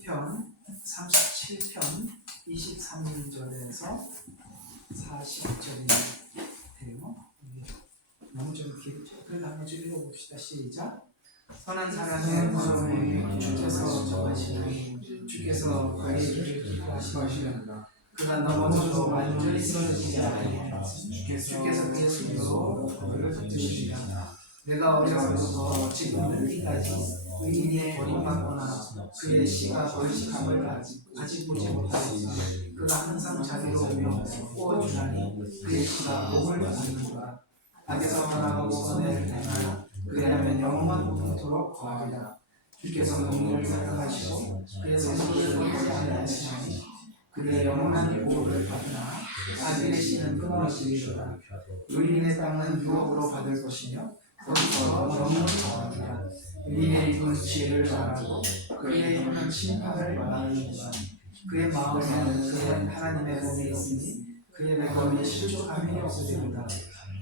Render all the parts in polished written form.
시편 37편 23절에서 40절이 돼요. 너무 좀 길죠. 그래도 한번 좀 읽어봅시다. 시작. 선한 사람의 마음에 주께서 정하시나니 주께서 그의 길을 기뻐하시느니라. 그가 넘어져도 완전히 쓰러지지 않으니 주께서 그의 손으로 그를 붙드시리라. 내가 어려서부터 지금 늙기까지 의인이 버림받거나 그의 씨가 벌식함을 아직 보지 못하였으나 그가 항상 자비로우며 구워주나니 그의 씨가 복을 받는구나. 악에서 떠나고 선을 행하라. 그리하면 영원토록 거하리라. 주께서 공의를 사랑하시고 그의 성도를 버리지 아니하시나니 그의 영원한 보호를 받으나 악인의 씨는 끊어지리로다. 의인의 땅은 유업으로 받을 것이며 거기서 영원히 거하리라. 의인의 입은 지혜를 말하고 그의 혀는 심판을 말하는구나. 그의 마음에는 그의 하나님의 법이 있으니 그의 법이 실족함이 없으리로다.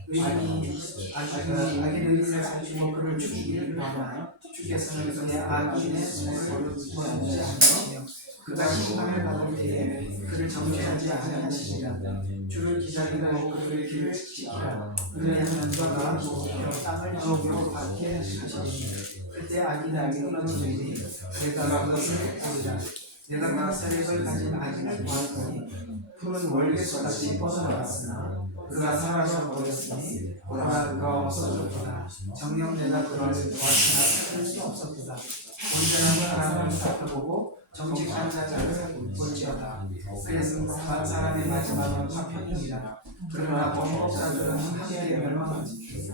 의인이 악인 의인을 살피고 그를 죽이기를 바라나 주께서는 그의 악인의 손을 멈추지 않으시며 그가 심판을 받을 때에 그를 정죄하지 아니하시리라. 주를 기다리고 그의 길을 지키라. 그리하면 그가 높여 땅을 주옥으로 받게 하시리니 그때 악인이 끊어지리니 내가 그것을 보리라. 내가 그 세력을 가진 악인을 보았더니 푸른 월계수같이 뻗어나갔으나 그가 사라져 버렸으니 보라 그가 없어졌구나. 정녕 내가 그를 보았으나 찾을 수 없었구나. 온전한 사람을 살펴보고 정직한 자를 볼지어다. 그래서 사람의 마지막은 화평이니라. 그러나 범법자들은 함께 멸망하지.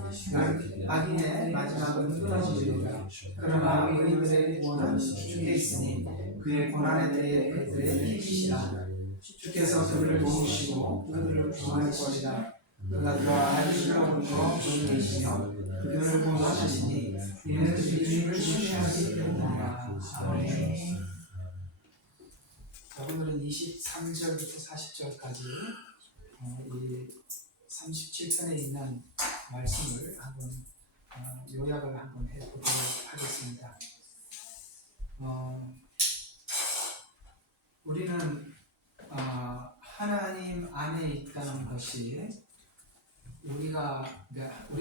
악인의 마지막은 끊어지리라. 그러나 의인들의 구원은 주께 있으니 그의 고난의 때에 그들의 힘이시라. 주께서 그들을 도우시고 그들을 구할 것이라. 그가 그와 안식으로 보내시며 그들을 보호하시니 이는 그들을 신뢰하기 때문이라. 아멘. 오늘은 23절부터 40절까지 이 37편에 있는 말씀을 한번 요약을 한번 해보도록 하겠습니다. 우리는 하나님 안에 있다는 것이 우리가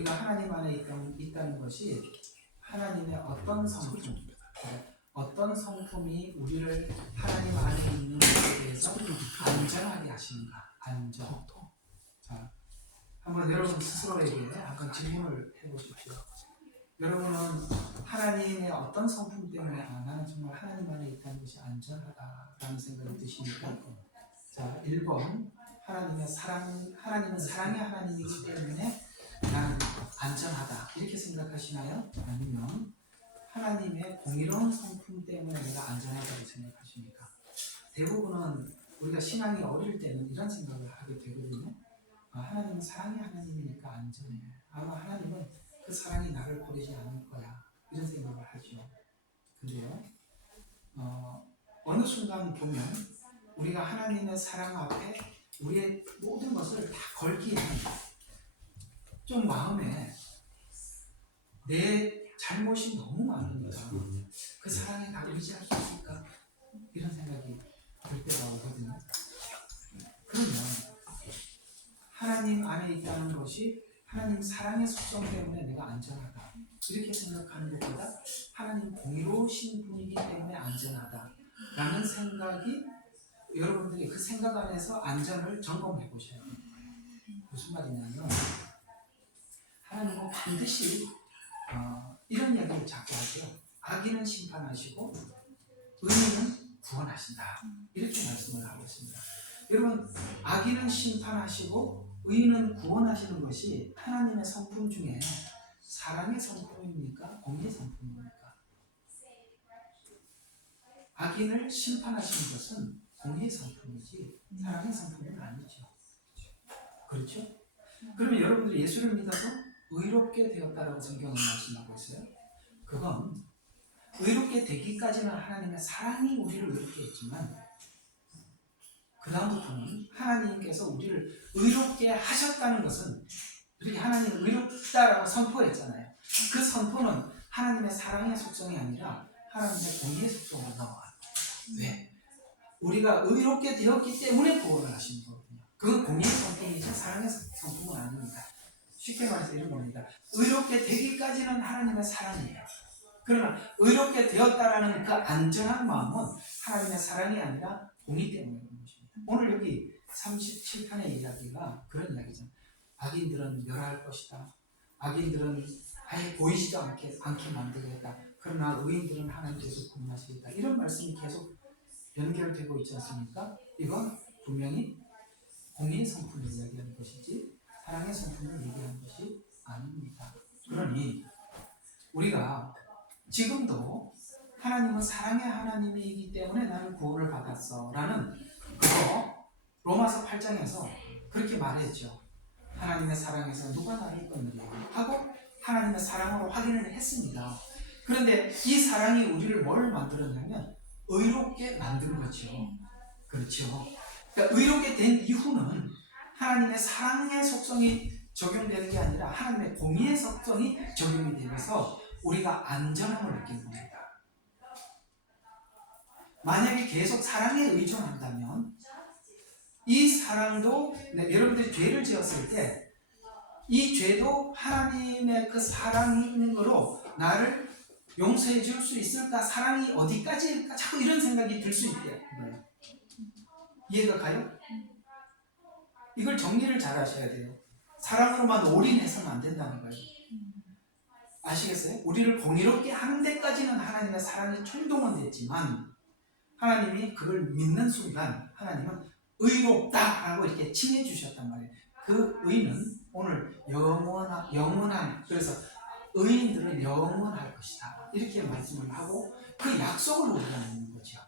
하나님 안에 있다는 것이 하나님의 어떤 성품이 우리를 하나님 안에 있는 것에 대해서 안전하게 하시는가? 안전. 자, 한번 여러분 스스로에게 한번 질문을 해보십시오. 여러분은 하나님의 어떤 성품 때문에 나는 정말 하나님 안에 있다는 것이 안전하다라는 생각이 드십니까? 자, 1번 하나님은 사랑의 하나님이기 때문에 나는 안전하다 이렇게 생각하시나요? 아니면 하나님의 공의로운 성품 때문에 내가 안전하다고 생각하십니까? 대부분은 우리가 신앙이 어릴 때는 이런 생각을 하게 되거든요. 하나님은 사랑의 하나님이니까 안전해. 아마 하나님은 그 사랑이 나를 버리지 않을 거야. 이런 생각을 하죠. 근데요, 어느 순간 보면 우리가 하나님의 사랑 앞에 우리의 모든 것을 다 걸기에는 좀 마음에 내 잘못이 너무 많으니까 그 사랑에 다 의지할 수 있을까? 이런 생각이 들 때가 오거든요. 그러면 하나님 안에 있다는 것이 하나님 사랑의 속성 때문에 내가 안전하다 이렇게 생각하는 것보다 하나님 공의로우신 분이기 때문에 안전하다 라는 생각이 여러분들이 그 생각 안에서 안전을 점검해 보셔야 돼요. 무슨 말이냐면 하나님은 반드시 이런 이야기를 자꾸 하죠. 악인은 심판하시고 의인은 구원하신다 이렇게 말씀을 하고 있습니다. 여러분 악인은 심판하시고 의인은 구원하시는 것이 하나님의 성품 중에 사랑의 성품입니까? 공의의 성품입니까? 악인을 심판하시는 것은 공의의 성품이지 사랑의 성품은 아니죠. 그렇죠? 그러면 여러분들이 예수를 믿어서 의롭게 되었다라고 성경은 말씀하고 있어요. 그건 의롭게 되기까지는 하나님의 사랑이 우리를 의롭게 했지만 그 다음부터는 하나님께서 우리를 의롭게 하셨다는 것은 이렇게 하나님은 의롭다라고 선포했잖아요. 그 선포는 하나님의 사랑의 속성이 아니라 하나님의 공의의 속성으로 나와요. 우리가 의롭게 되었기 때문에 구원을 하시는 거거든요. 그건 공의의 성품이죠. 사랑의 성품은 아닙니다. 쉽게 말해서 이런 겁니다. 의롭게 되기까지는 하나님의 사랑이에요. 그러나 의롭게 되었다라는 그 안전한 마음은 하나님의 사랑이 아니라 공의 때문에 그런 것입니다. 오늘 여기 37편의 이야기가 그런 이야기죠. 악인들은 멸할 것이다. 악인들은 아예 보이지도 않게 만들겠다. 그러나 의인들은 하나님께서 구원하시겠다. 이런 말씀이 계속 연결되고 있지 않습니까? 이건 분명히 공의의 성품을 이야기하는 것이지 사랑의 성품을 얘기하는 것이 아닙니다. 그러니 우리가 지금도 하나님은 사랑의 하나님이기 때문에 나는 구원을 받았어 라는 그거 로마서 8장에서 그렇게 말했죠. 하나님의 사랑에서 누가 나를 끊으리요 하고 하나님의 사랑으로 확인을 했습니다. 그런데 이 사랑이 우리를 뭘 만들었냐면 의롭게 만든 거죠. 그렇죠. 그러니까 의롭게 된 이후는 하나님의 사랑의 속성이 적용되는 게 아니라 하나님의 공의의 속성이 적용이 되면서 우리가 안전함을 느끼는 겁니다. 만약에 계속 사랑에 의존한다면 이 사랑도 여러분들이 죄를 지었을 때 이 죄도 하나님의 그 사랑으로 나를 용서해 줄 수 있을까? 사랑이 어디까지일까? 자꾸 이런 생각이 들 수 있대요. 이해가 가요? 이걸 정리를 잘 하셔야 돼요. 사랑으로만 올인해서는 안 된다는 거예요. 아시겠어요? 우리를 공의롭게 하는 데까지는 하나님의 사랑이 총동원 됐지만 하나님이 그걸 믿는 순간 하나님은 의롭다라고 이렇게 칭해 주셨단 말이에요. 그 의는 오늘 영원한 그래서 의인들은 영원할 것이다 이렇게 말씀을 하고 그 약속을 우리가 믿는 거죠.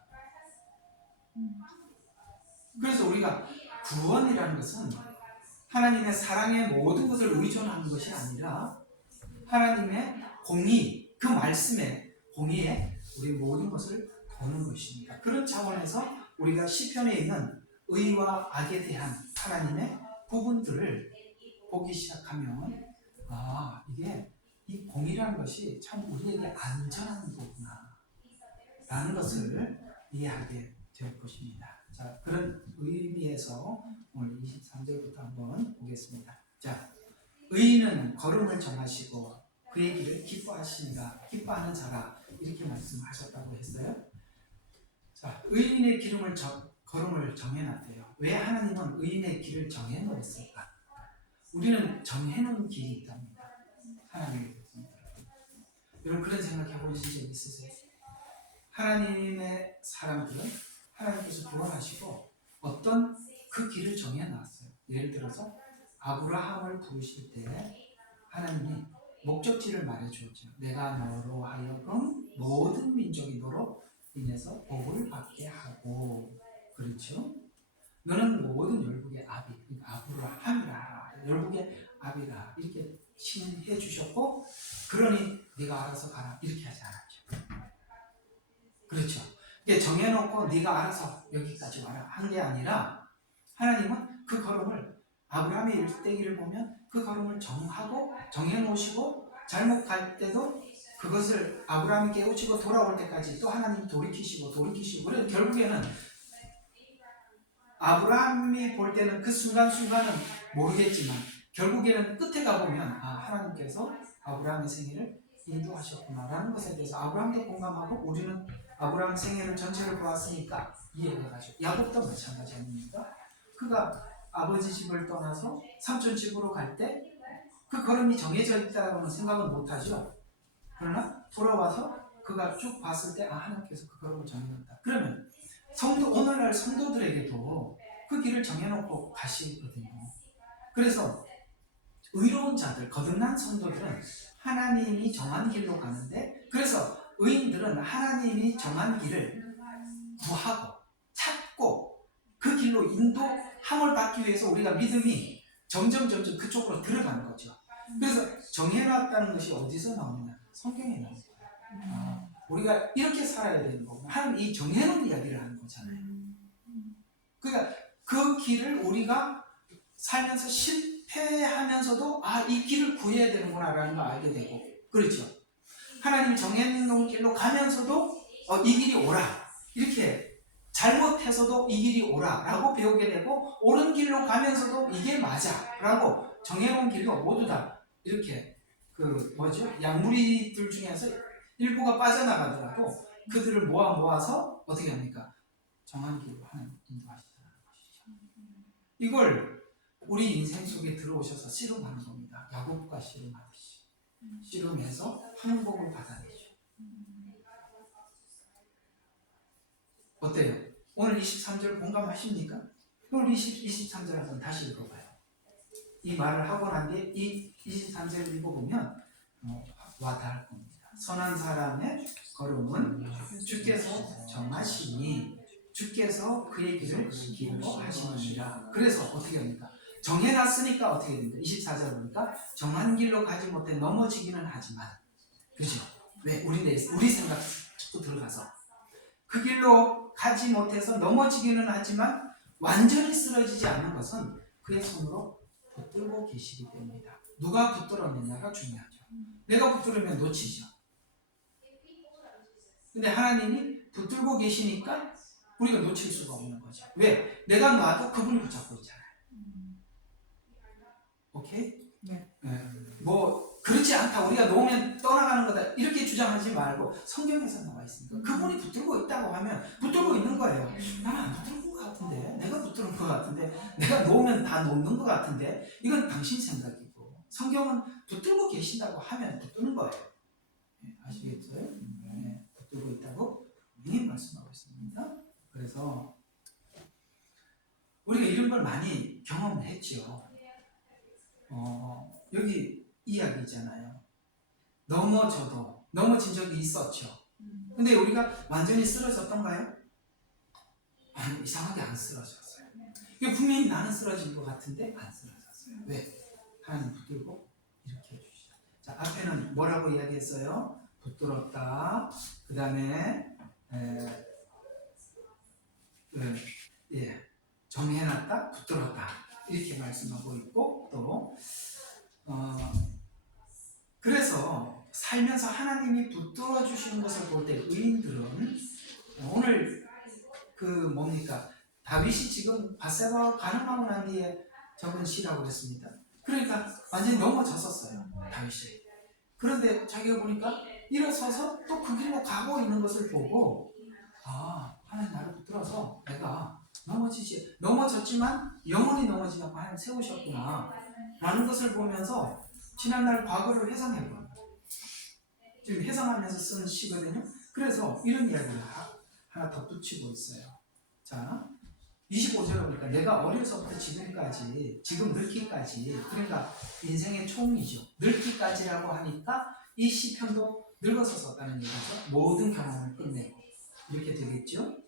그래서 우리가 구원이라는 것은 하나님의 사랑의 모든 것을 의존하는 것이 아니라 하나님의 공의, 그 말씀의 공의에 우리 모든 것을 거는 것입니다. 그런 차원에서 우리가 시편에 있는 의와 악에 대한 하나님의 부분들을 보기 시작하면 이게 이 공의라는 것이 참 우리에게 안전한 거구나 라는 것을 이해하게 될 것입니다. 자, 그런 의미에서 오늘 23절부터 한번 보겠습니다. 자, 의인은 걸음을 정하시고 그의 길을 기뻐하는 자라 이렇게 말씀하셨다고 했어요. 자, 의인의 걸음을 정해놨대요. 왜 하나님은 의인의 길을 정해놓았을까? 우리는 정해놓은 길이 있답니다. 하나님의 백성들. 여러분 그런 생각 해보신 적 있으세요? 하나님의 사람들은 하나님께서 구원하시고 어떤 그 길을 정해놨어요. 예를 들어서 아브라함을 부르실 때 하나님이 목적지를 말해주었죠. 내가 너로 하여금 모든 민족이 너로 인해서 복을 받게 하고, 그렇죠? 너는 모든 열국의 아비, 그러니까 아브라함이라, 열국의 아비라 이렇게 칭해 주셨고, 그러니 네가 알아서 가라 이렇게 하지 않았죠. 그렇죠? 이게 정해놓고 네가 알아서 여기까지 와라 한 게 아니라 하나님은 그 걸음을 아브라함의 일대기를 보면 그 걸음을 정해놓으시고 잘못 갈 때도 그것을 아브라함이 깨우치고 돌아올 때까지 또 하나님이 돌이키시고 그래서 결국에는 아브라함이 볼 때는 그 순간순간은 모르겠지만 결국에는 끝에 가보면 하나님께서 아브라함의 생애를 인도하셨구나라는 것에 대해서 아브라함도 공감하고 우리는 아브라함 생애를 전체를 보았으니까 이해가 가죠. 야곱도 마찬가지 아닙니까? 그가 아버지 집을 떠나서 삼촌 집으로 갈 때 그 걸음이 정해져 있다고는 생각은 못하죠. 그러나 돌아와서 그가 쭉 봤을 때 하나님께서 그 걸음을 정해놨다. 그러면 오늘날 성도들에게도 그 길을 정해놓고 가시거든요. 그래서 의로운 자들, 거듭난 성도들은 하나님이 정한 길로 가는데, 그래서 의인들은 하나님이 정한 길을 구하고 찾고 그 길로 인도함을 받기 위해서 우리가 믿음이 점점 그쪽으로 들어가는 거죠. 그래서 정해놨다는 것이 어디서 나오느냐? 성경에 나옵니다. 우리가 이렇게 살아야 되는 거고 하나님 이 정해놓은 이야기를 하는 거잖아요. 그러니까 그 길을 우리가 살면서 실패하면서도 이 길을 구해야 되는구나 라는 걸 알게 되고, 그렇죠? 하나님이 정해놓은 길로 가면서도 이 길이 오라 이렇게 잘못해서도 이 길이 오라라고 배우게 되고 옳은 길로 가면서도 이게 맞아라고 정해놓은 길로 모두 다 이렇게 양무리들 중에서 일부가 빠져나가더라도 그들을 모아서 어떻게 합니까? 정한 길로 하나님 인도하시다는 것이죠. 이걸 우리 인생 속에 들어오셔서 씨름하는 겁니다. 야곱과 씨름하듯이 씨름해서 항복을 받아내죠. 어때요? 오늘 23절 공감하십니까? 오늘 23절 한번 다시 읽어봐요. 이 말을 하고 난 뒤에 이 23절을 읽어보면 와닿을 겁니다. 선한 사람의 걸음은 주께서 정하시니 주께서 그의 길을 기뻐하시느니라. 그래서 어떻게 합니까? 정해놨으니까 어떻게 됩니까? 24절 보니까 정한 길로 가지 못해 넘어지기는 하지만, 그죠? 왜? 우리 생각 자꾸 들어가서 그 길로 가지 못해서 넘어지기는 하지만 완전히 쓰러지지 않는 것은 그의 손으로 붙들고 계시기 때문이다. 누가 붙들었느냐가 중요하죠. 내가 붙들으면 놓치죠. 근데 하나님이 붙들고 계시니까 우리가 놓칠 수가 없는 거죠. 왜? 내가 놔도 그분이 붙잡고 있잖아요. 오케이? 네. 그렇지 않다. 우리가 놓으면 떠나가는 거다. 이렇게 주장하지 말고 성경에서 나와 있으니까 그분이 붙들고 있다고 하면 붙들고 있는 거예요. 나는 안 붙들은 것 같은데, 내가 붙들은 것 같은데, 내가 놓으면 다 놓는 것 같은데, 이건 당신 생각이고 성경은 붙들고 계신다고 하면 붙드는 거예요. 아시겠어요? 붙들고 있다고 분명히 말씀하고 있습니다. 그래서 우리가 이런 걸 많이 경험했죠. 여기 이야기잖아요. 넘어진 적이 있었죠. 근데 우리가 완전히 쓰러졌던가요? 아니, 이상하게 안 쓰러졌어요. 이게 분명히 나는 쓰러진 것 같은데 안 쓰러졌어요. 왜? 하나님 붙들고 이렇게 해주시죠. 자, 앞에는 뭐라고 이야기했어요? 붙들었다. 그 다음에 정해놨다, 붙들었다, 이렇게 말씀하고 있고, 또 그래서 살면서 하나님이 붙들어 주시는 것을 볼 때 의인들은 오늘 다윗이 지금 밧세바와 간음하고 난 뒤에 적은 시라고 했습니다. 그러니까 완전히 넘어졌었어요, 다윗이. 그런데 자기가 보니까 일어서서 또 그 길로 가고 있는 것을 보고, 하나님 나를 붙들어서 내가 넘어졌지만 영원히 넘어지지 않고 하나님 세우셨구나 라는 것을 보면서 지난날 과거를 회상해봐요. 지금 회상하면서 쓰는 시거든요. 그래서 이런 이야기를 하나 덧붙이고 있어요. 자, 25절에 보니까 내가 어려서부터 지금 늙기까지, 그러니까 인생의 총이죠. 늙기까지라고 하니까 이 시편도 늙어서 썼다는 얘기죠. 모든 경험을 끝내고 이렇게 되겠죠.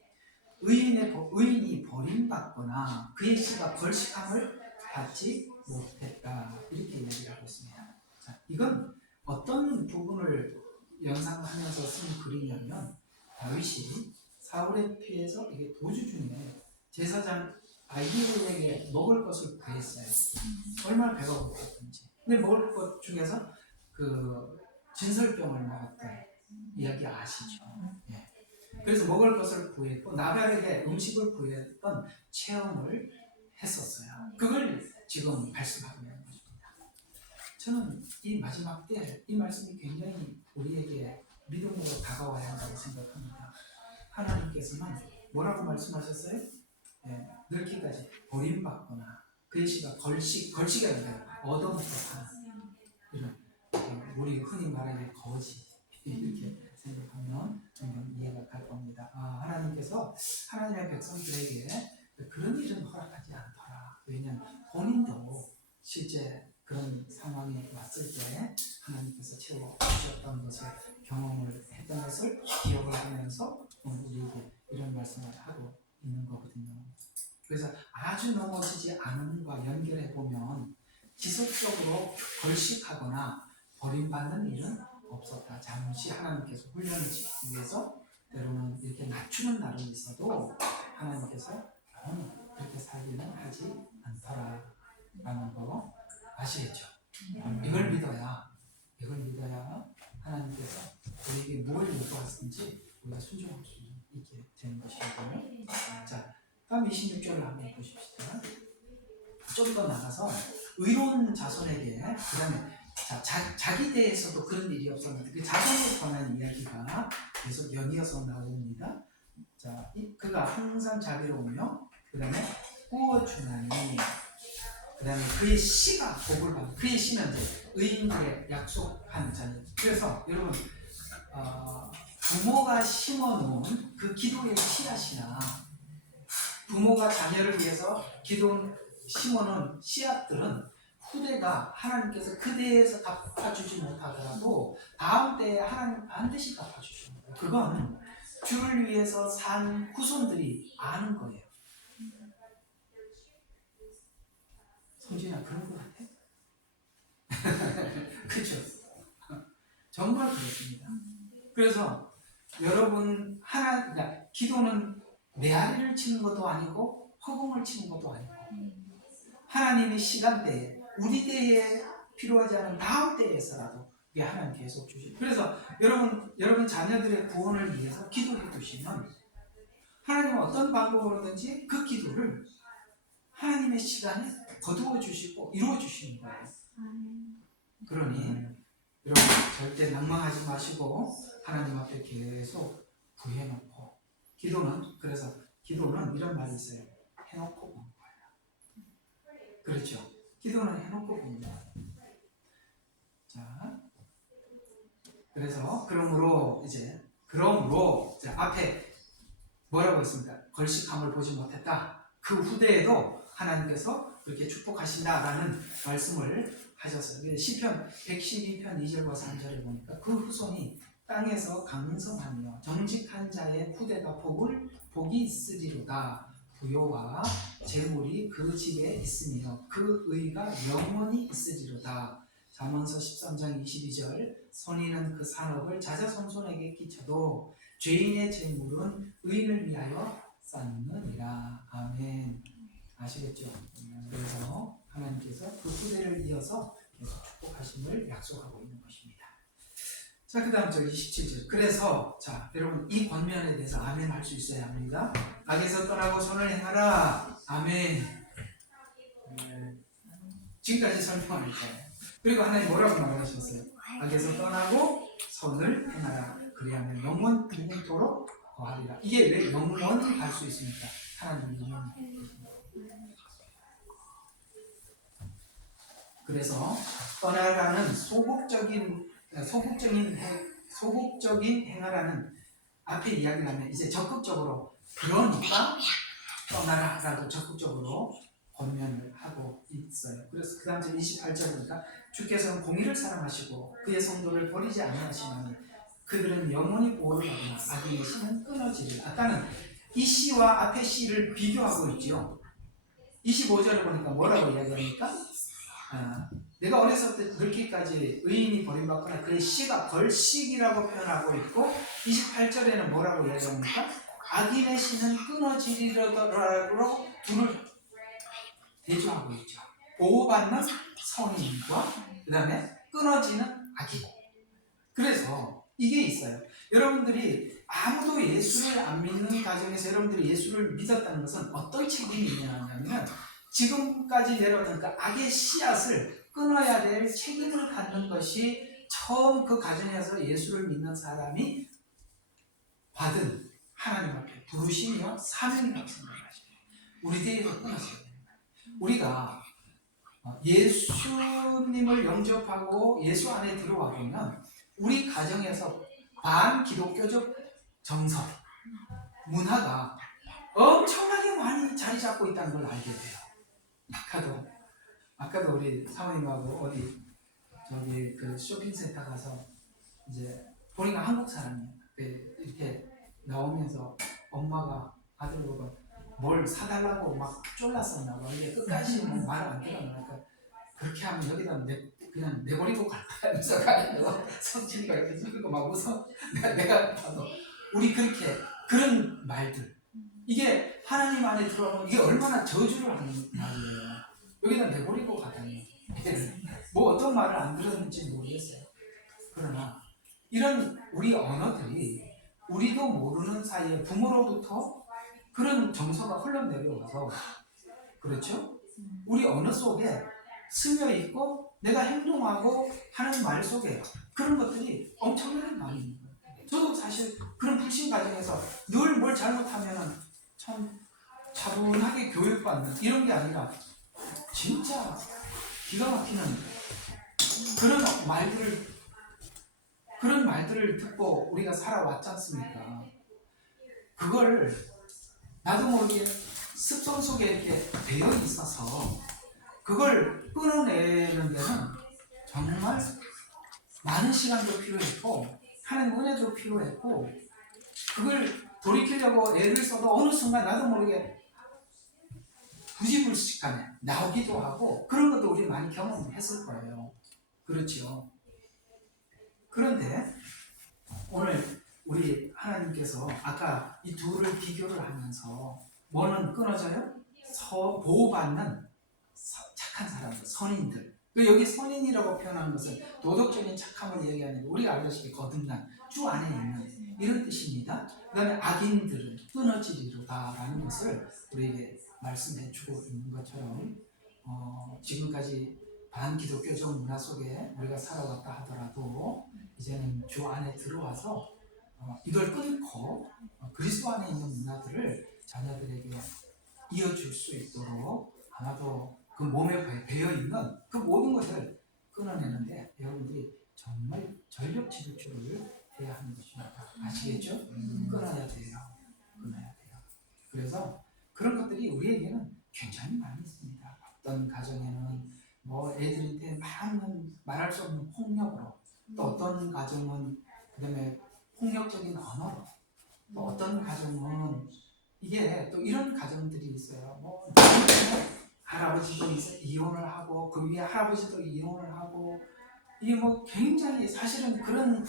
의인이 버림받거나 그의 씨가 벌식함을 받지 못했다, 이렇게 이야기를 하고 있습니다. 자, 이건 어떤 부분을 연상하면서 쓴 글이냐면, 다윗이 사울의 피해서 이게 도주 중에 제사장 아히멜렉에게 먹을 것을 구했어요. 얼마나 배가 고팠던지. 근데 먹을 것 중에서 그 진설병을 먹었던 이야기 아시죠? 예. 그래서 먹을 것을 구했고 나발에게 음식을 구했던 체험을 했었어요. 그걸 지금 말씀하고 있는 것입니다. 저는 이 마지막 때 이 말씀이 굉장히 우리에게 믿음으로 다가와야 한다고 생각합니다. 하나님께서는 뭐라고 말씀하셨어요? 늙기까지 버림받거나 그의 씨가 걸식이 아니라 얻어먹거나, 이런 우리 흔히 말하는 거짓, 이렇게 생각하면 점점 이해가 갈 겁니다. 하나님께서 하나님의 백성들에게 그런 일은 허락하지 않더라. 왜냐하면 본인도 실제 그런 상황이 왔을 때 하나님께서 채워주셨던 것을 경험을 했던 것을 기억을 하면서 우리에게 이런 말씀을 하고 있는 거거든요. 그래서 아주 넘어지지 않음과 연결해보면 지속적으로 걸식하거나 버림받는 일은 없었다. 잠시 하나님께서 훈련을 시키기 위해서 때로는 이렇게 낮추는 날은 있어도 하나님께서 그렇게 살기는 하지 않더라라는 거 아시겠죠? 이걸 믿어야 하나님께서 우리에게 뭘 요구하시는지 우리가 순종할 수 있게 되는 것이거든요. 26절을 한번 보십시다. 좀 더 나가서 의로운 자손에게 그 다음에 자기 대해서도 그런 일이 없었는데 그 자손에 관한 이야기가 계속 연이어서 나옵니다. 자, 그가 항상 자비로우며 그 다음에 구워주나니 그 다음에 그의 씨가 복을 받는 그의 씨는 이제 의인들의 약속한 자녀. 그래서 여러분 부모가 심어놓은 그 기도의 씨앗이나 부모가 자녀를 위해서 심어놓은 씨앗들은 후대가 하나님께서 그 대에서 갚아주지 못하더라도 다음 때에 하나님 반드시 갚아주십니다. 그건 주를 위해서 산 후손들이 아는 거예요. 성진아 그런 거 같아? 그렇죠? 정말 그렇습니다. 그래서 여러분 그러니까 기도는 메아리를 치는 것도 아니고 허공을 치는 것도 아니고 하나님의 시간대에 우리 때에 필요하지 않은 다음 때에서라도 이게 하나님 계속 주시죠. 그래서 여러분 자녀들의 구원을 위해서 기도해 두시면 하나님은 어떤 방법으로든지 그 기도를 하나님의 시간에 거두어 주시고 이루어 주시는 거예요. 그러니 여러분 절대 낭망하지 마시고 하나님 앞에 계속 구해놓고 그래서 기도는 이런 말이 있어요. 해놓고 본 거예요. 그렇죠. 기도는 해놓고 본 거예요. 자, 그래서 그러므로 앞에 뭐라고 했습니까? 걸식함을 보지 못했다. 그 후대에도 하나님께서 그렇게 축복하신다라는 말씀을 하셨어요. 시편 112편 2절과 3절에 보니까 그 후손이 땅에서 강성하며 정직한 자의 후대가 복이 있으리로다. 부요와 재물이 그 집에 있으며 그 의가 영원히 있으리로다. 잠언서 13장 22절 선인은 그 산업을 자자손손에게 끼쳐도 죄인의 재물은 의인을 위하여 쌓느니라. 아멘. 아시겠죠? 그래서 하나님께서 그 후대를 이어서 계속 축복하심을 약속하고 있는 것입니다. 자, 그 다음 27절. 그래서 여러분 이 권면에 대해서 아멘 할 수 있어야 합니다. 악에서 떠나고 선을 행하라. 아멘. 지금까지 설명할 거예요. 그리고 하나님 뭐라고 말하셨어요? 악에서 떠나고 선을 행하라. 그리하면 영원토록 거하리라. 이게 왜 영원히 갈 수 있습니까? 하나님 영원히. 그래서 떠나라는 소극적인 행하라는 앞에 이야기를 하면 이제 적극적으로 그러니까 떠나라라고 적극적으로 권면을 하고 있어요. 그래서 그 다음 28절 보니까 주께서는 공의를 사랑하시고 그의 성도를 버리지 아니하시나니 그들은 영원히 보호를 하거나 악인의 씨는 끊어지리. 아까는 이 씨와 앞의 씨를 비교하고 있죠. 25절을 보니까 뭐라고 이야기합니까? 내가 어렸을 때 그렇게까지 의인이 버림받거나 그의 씨가 벌식이라고 표현하고 있고 28절에는 뭐라고 이야기합니까? 악인의 씨는 끊어지리라고 둘을 대조하고 있죠. 보호받는 성인과 그 다음에 끊어지는 악인. 그래서 이게 있어요. 여러분들이 아무도 예수를 안 믿는 가정에서 여러분들이 예수를 믿었다는 것은 어떤 책임이 있냐면 지금까지 내려오는 그 악의 씨앗을 끊어야 될 책임을 갖는 것이 처음 그 가정에서 예수를 믿는 사람이 받은 하나님 앞에 부르심이요 사명이라고 생각하시죠. 우리 대에서 끊었어요. 우리가 예수님을 영접하고 예수 안에 들어와 보면 우리 가정에서 반기독교적 정서, 문화가 엄청나게 많이 자리 잡고 있다는 걸 알게 돼요. 아까도 우리 사모님하고 저기 그 쇼핑센터 가서 이제 보니까 한국 사람이에요. 이렇게 나오면서 엄마가 아들 보고 뭘 사달라고 막 쫄랐었나 봐. 이게 끝까지 말을 안 들었나. 그렇게 하면 여기다 그냥 내버리고 갈까 하면서 가요. 성진이가 이렇게 들고 막 웃어. 내가 봐도 우리 그런 말들 이게 하나님 안에 들어가면 이게 얼마나 저주를 하는 말이에요. 여기다 내버리고 가다니. 뭐 어떤 말을 안 들었는지 모르겠어요. 그러나 이런 우리 언어들이 우리도 모르는 사이에 부모로부터 그런 정서가 흘러내려와서 그렇죠? 우리 언어 속에 스며 있고 내가 행동하고 하는 말 속에 그런 것들이 엄청나게 많이 있는 거예요. 저도 사실 그런 불신 과정에서 늘 뭘 잘못하면 참 차분하게 교육받는 이런 게 아니라 진짜 기가 막히는 그런 말들을 듣고 우리가 살아왔지 않습니까? 그걸 나도 모르게 습성 속에 이렇게 배어 있어서 그걸 끊어내는 데는 정말 많은 시간도 필요했고 하는 은혜도 필요했고 그걸 돌이키려고 애를 써도 어느 순간 나도 모르게 부지불식간에 나오기도 하고 그런 것도 우리 많이 경험했을 거예요. 그렇죠. 그런데 오늘 우리 하나님께서 아까 이 둘을 비교를 하면서 뭐는 끊어져요? 보호받는 착한 사람들, 선인들. 여기 선인이라고 표현하는 것은 도덕적인 착함을 얘기하는 게 우리가 알다시피 거듭난 주 안에 있는 이런 뜻입니다. 그 다음에 악인들은 끊어지리로다라는 것을 우리에게 말씀해 주고 있는 것처럼 지금까지 반기독교적 문화 속에 우리가 살아왔다 하더라도 이제는 주 안에 들어와서 이걸 끊고 그리스도 안에 있는 문화들을 자녀들에게 이어줄 수 있도록 아마도 그 몸에 배어있는 그 모든 것을 끊어내는데 여러분들이 정말 전력 질주를 해야 하는 것입니다. 아시겠죠? 끊어야 돼요. 끊어야 돼요. 그래서 그런 것들이 우리에게는 굉장히 많이 있습니다. 어떤 가정에는 뭐 애들한테 많은 말할 수 없는 폭력으로 또 어떤 가정은 그 다음에 폭력적인 언어로 또 어떤 가정은 이게 또 이런 가정들이 있어요. 뭐 할아버지도 이혼을 하고 그 위에 할아버지도 이혼을 하고 이게 뭐 굉장히 사실은 그런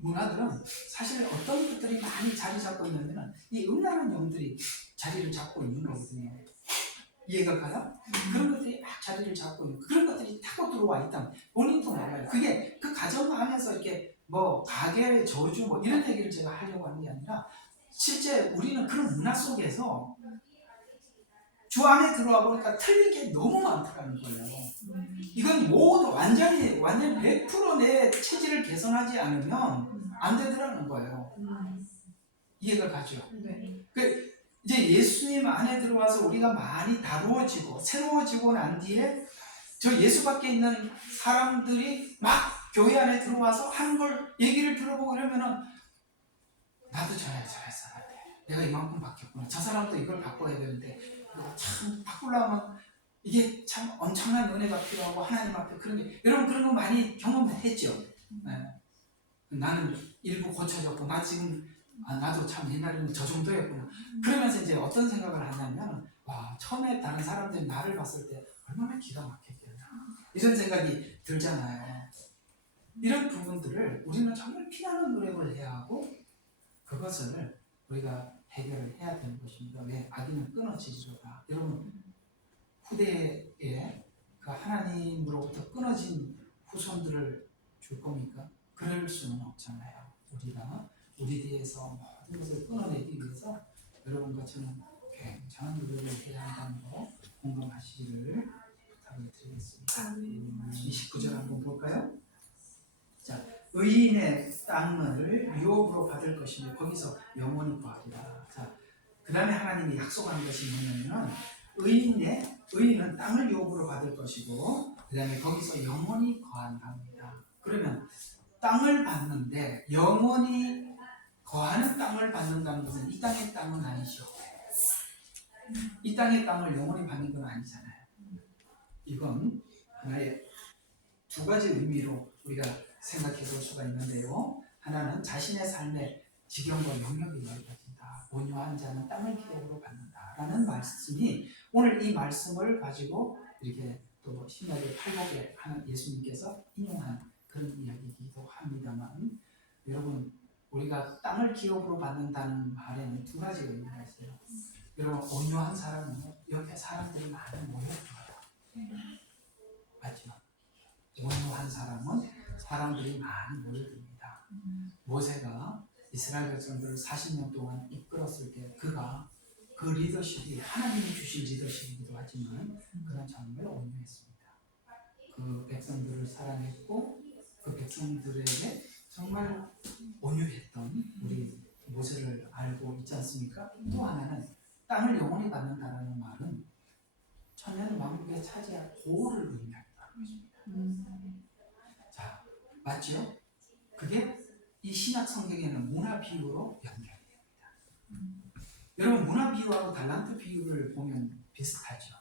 문화들은 사실 어떤 것들이 많이 자리 잡고 있냐면 이 음란한 영들이 자리를 잡고 있는 거거든요. 이해가 가요? 그런 것들이 막 자리를 잡고 있는 그런 것들이 타고 들어와 있다. 본인도 몰라요. 그게 그 가정 안에서 이렇게 뭐 가계의 저주 뭐 이런 얘기를 제가 하려고 하는 게 아니라 실제 우리는 그런 문화 속에서 주 안에 들어와 보니까 틀린 게 너무 많더라는 거예요. 이건 모두 완전히 100%내 체질을 개선하지 않으면 안 되더라는 거예요. 이해가 가죠? 네. 이제 예수님 안에 들어와서 우리가 많이 다루어지고 새로워지고 난 뒤에 저 예수 밖에 있는 사람들이 막 교회 안에 들어와서 하는 걸 얘기를 들어보고 이러면은 나도 잘했어야 돼. 내가 이만큼 바뀌었구나. 저 사람도 이걸 바꿔야 되는데 참 바꾸려면 이게 참 엄청난 은혜가 필요하고 하나님 앞에 그런 게 여러분 그런 거 많이 경험했죠. 네. 나는 일부 고쳐졌고 나 지금 나도 참 옛날에는 저 정도였구나. 그러면서 이제 어떤 생각을 하냐면 와 처음에 다른 사람들이 나를 봤을 때 얼마나 기가 막혔겠나 이런 생각이 들잖아요. 이런 부분들을 우리는 정말 피나는 노력을 해야 하고 그것을 우리가 해결을 해야 되는 것입니다. 왜? 악인은 끊어지리로다. 여러분 후대에 그 하나님으로부터 끊어진 후손들을 줄 겁니까? 그럴 수는 없잖아요. 우리가 우리 뒤에서 모든 것을 끊어내기 위해서 여러분과 저는 굉장한 노력을 해야 한다는 거 공감하시기를 부탁을 드리겠습니다. 29절 한번 볼까요? 자, 의인의 땅을 유업으로 받을 것이며 거기서 영원히 거하리라. 자, 그 다음에 하나님이 약속하는 것이 뭐냐면 의인은 땅을 유업으로 받을 것이고 그 다음에 거기서 영원히 거한답니다. 그러면 땅을 받는데 영원히 거하는 땅을 받는다는 것은 이 땅의 땅은 아니죠. 이 땅의 땅을 영원히 받는 건 아니잖아요. 이건 하나의 두 가지 의미로 우리가 생각해 볼 수가 있는데요. 하나는 자신의 삶의 지경과 영역이 넓어진다. 온유한 자는 땅을 기업으로 받는다. 라는 말씀이 오늘 이 말씀을 가지고 이렇게 또 신약의 팔복에 하는 예수님께서 인용한 그런 이야기이기도 합니다만 여러분 우리가 땅을 기업으로 받는다는 말에는 두 가지 의미가 있어요. 여러분 온유한 사람은 옆에 사람들이 많이 모여들어요. 맞죠? 온유한 사람은 사람들이 많이 모여듭니다. 모세가 이스라엘 백성들을 40년 동안 이끌었을 때 그가 그 리더십이 하나님이 주신 리더십이기도 하지만 그런 정말 온유했습니다. 그 백성들을 사랑했고 그 백성들에게 정말 온유했던 우리 모세를 알고 있지 않습니까? 또 하나는 땅을 영원히 받는다라는 말은 천년 왕국에 차지할 보호를 의미한다는 것입니다. 자, 맞죠? 그게 이 신약 성경에는 문화 비유로 연결됩니다. 여러분 문화 비유하고 달란트 비유를 보면 비슷하죠.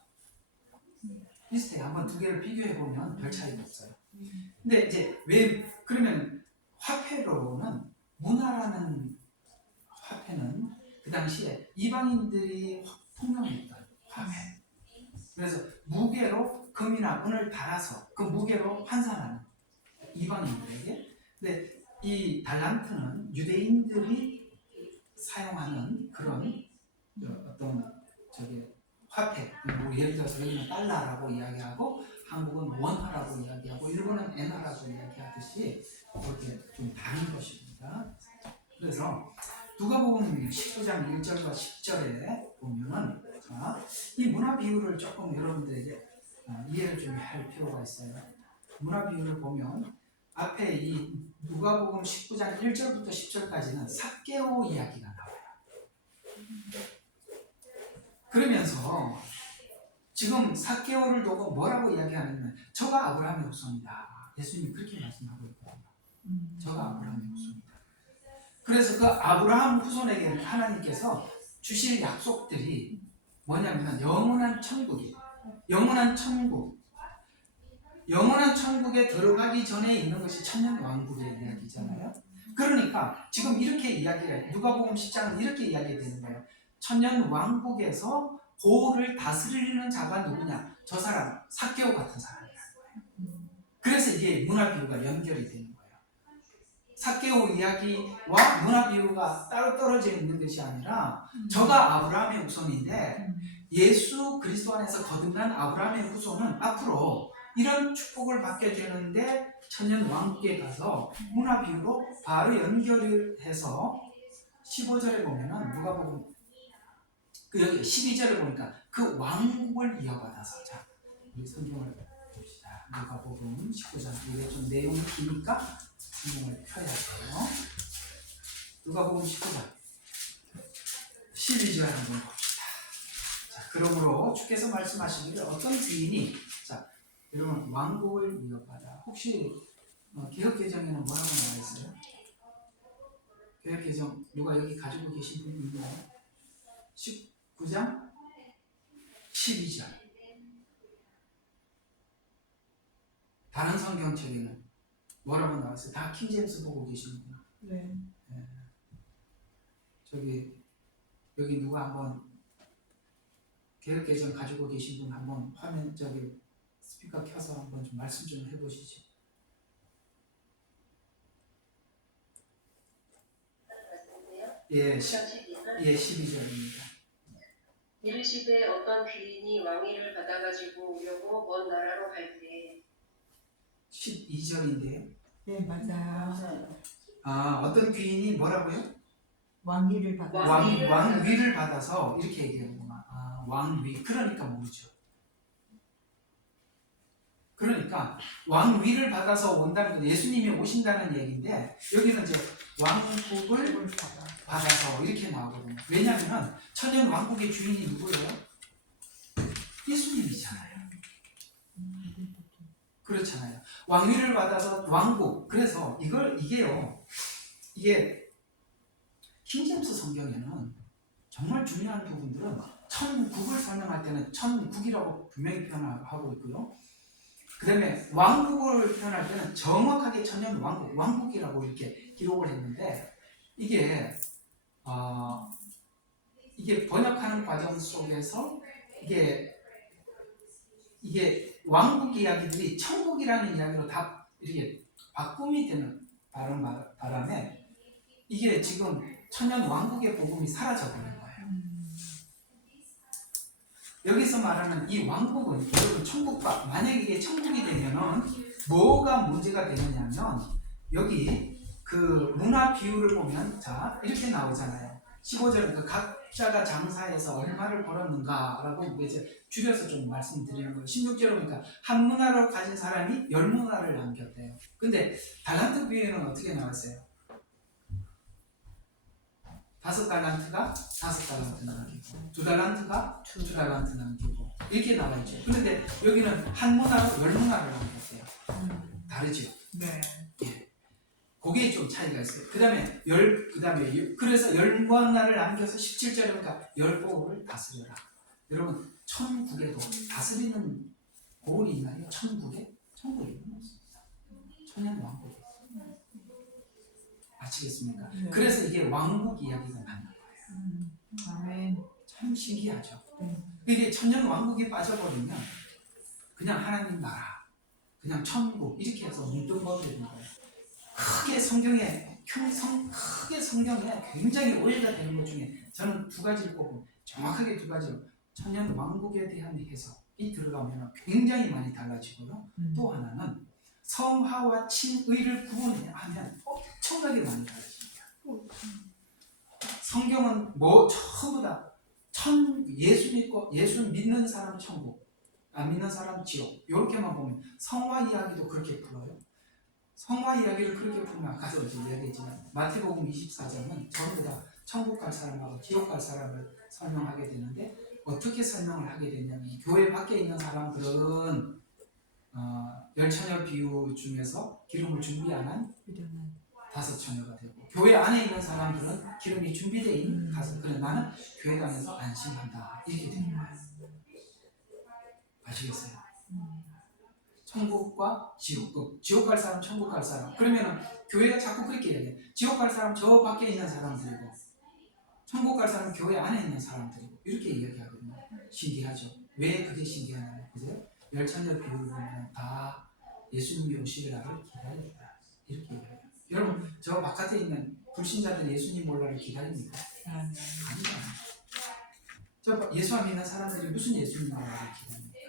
비슷해요. 한번 두 개를 비교해 보면 별 차이가 없어요. 근데 이제 왜 그러면 화폐로는 문화라는 화폐는 그 당시에 이방인들이 통용했던 화폐. 그래서 무게로 금이나 은을 달아서 그 무게로 환산하는 이방인들에게. 근데 이 달란트는 유대인들이 사용하는 그런 어떤 화폐. 뭐 예를 들어서 여기는 달러라고 이야기하고 한국은 원화라고 이야기하고 일본은 엔화라고 이야기하듯이 그렇게 좀 다른 것입니다. 그래서 누가복음 19장 1절과 10절에 보면은 이 문화 비유를 조금 여러분들에게 이해를 좀 할 필요가 있어요. 문화 비유를 보면 앞에 이 누가복음 19장 1절부터 10절까지는 삭개오 이야기가 나와요. 그러면서 지금 삭개오를 두고 뭐라고 이야기하냐면 저가 아브라함의 후손이다. 예수님이 그렇게 말씀하고 있거든요. 저가 아브라함의 후손이다. 그래서 그 아브라함 후손에게 하나님께서 주실 약속들이 뭐냐면 영원한 천국이에요. 영원한 천국에 들어가기 전에 있는 것이 천년왕국의 이야기잖아요. 그러니까 지금 이렇게 이야기가 누가복음 10장은 이렇게 이야기되는 거예요. 천년왕국에서 고를 다스리는 자가 누구냐? 저 사람 삭개오 같은 사람이라는 거예요. 그래서 이게 문화 비유가 연결이 되는 거예요. 삭개오 이야기와 문화 비유가 따로 떨어져 있는 것이 아니라 저가 아브라함의 후손인데 예수 그리스도 안에서 거듭난 아브라함의 후손은 앞으로 이런 축복을 받게 되는데 천년왕국에 가서 문화 비유로 바로 연결을 해서 15절에 보면은 누가복음 여기 12절을 보니까 그 왕국을 이어받아서 자 우리 성경을 봅시다. 누가복음 19장 이게 좀 내용이 기니까 성경을 펴야 돼요. 누가복음 19장 12절 한번 봅시다. 자 그러므로 주께서 말씀하시기를 어떤 주인이 자 여러분 왕국을 이어받아 혹시 개혁개정에는 뭐라고 나와 있어요? 개혁개정 누가 여기 가지고 계신 분 있나요? 19장 12절 다른 성경책에는 뭐라고 나왔어요? 다 킹제임스 보고 계시는구나. 네. 여기 누가 한번 개혁개정 가지고 계신 분 한번 화면 스피커 켜서 한번 좀 말씀 좀 해보시죠. 예, 12절입니다. 이르시되 어떤 귀인이 왕위를 받아가지고 오려고 먼 나라로 갈 때 12절인데요. 네, 맞아요. 어떤 귀인이 뭐라고요? 왕위를 받아. 왕위를 받아서 이렇게 얘기하는구나. 왕위. 그러니까 모르죠. 그러니까 왕위를 받아서 온다는 건 예수님이 오신다는 얘기인데 여기는 이제 왕국을 받아서 이렇게 나오거든요. 왜냐하면 천년 왕국의 주인이 누구예요? 예수님이잖아요. 그렇잖아요. 왕위를 받아서 왕국. 그래서 이게 킹제임스 성경에는 정말 중요한 부분들은 천국을 설명할 때는 천국이라고 분명히 표현하고 있고요. 그 다음에 왕국을 표현할 때는 정확하게 천년 왕국이라고 이렇게 기록을 했는데 이게 번역하는 과정 속에서 이게 왕국 이야기들이 천국이라는 이야기로 다 이렇게 바꿈이 되는 바람에 이게 지금 천년 왕국의 복음이 사라져버린 거예요. 여기서 말하는 이 왕국은 여러분 천국과 만약에 이게 천국이 되면은 뭐가 문제가 되느냐면 여기 그 문화 비유를 보면 자 이렇게 나오잖아요. 15절은 각 사업자가 장사해서 얼마를 벌었는가라고 이제 줄여서 좀 말씀드리는 거예요. 16절에 보니까 한 문화를 가진 사람이 10문화를 남겼대요. 근데 달란트 비유는 어떻게 나왔어요? 5달란트가 5달란트 남기고 2달란트가 2달란트 남기고 이렇게 나와있죠. 그런데 여기는 한 문화로 10문화를 남겼대요. 다르죠? 네. 그게 좀 차이가 있어요. 그다음에 그래서 10문화를 남겨서 17절에 보니까 10보를 다스려라. 여러분 천국에도 다스리는 보울이 있나요? 천국에? 천국에 없습니다. 천년 왕국에 있어요. 아시겠습니까? 네. 그래서 이게 왕국 이야기가 나는 거예요. 아멘. 참 신기하죠. 이게 천년 왕국에 빠져버리면 그냥 하나님 나라, 그냥 천국 이렇게 해서 뭉뚱거리는 거예요. 크게 성경에 굉장히 오해가 되는 것 중에 저는 두 가지를 꼽고 정확하게 두 가지로 천년 왕국에 대한 해석이 들어가면 굉장히 많이 달라지고요. 또 하나는 성화와 칭의를 구분하면 엄청나게 많이 달라집니다. 성경은 전부 다 예수 믿고 예수 믿는 사람 천국, 안 믿는 사람 지옥 이렇게만 보면 성화 이야기도 그렇게 풀어요. 성화 이야기를 그렇게 풀면 아까도 이야기했지만 마태복음 24장은 전부 다 천국 갈 사람하고 지옥 갈 사람을 설명하게 되는데 어떻게 설명을 하게 되냐면 교회 밖에 있는 사람들은 열처녀 비유 중에서 기름을 준비 안 한 5처녀가 되고 교회 안에 있는 사람들은 기름이 준비되어 있는 5. 그래 나는 교회 다녀서 안심한다 이렇게 되는 거예요. 아시겠어요? 천국과 지옥, 지옥 갈 사람, 천국 갈 사람. 그러면은 교회가 자꾸 그렇게 얘기해. 지옥 갈 사람 저 밖에 있는 사람들이고, 천국 갈 사람 교회 안에 있는 사람들이고 이렇게 이야기하거든요. 신기하죠? 왜 그게 신기하냐면 보세요. 열천녀 비유를 보면 다 예수님이 오실 날을 기다렸다 이렇게 얘기해요. 여러분 저 바깥에 있는 불신자들 예수님 올 날을 기다립니까? 아니죠. 저 예수 안 믿는 사람들이 무슨 예수님 올 날을 기다립니까?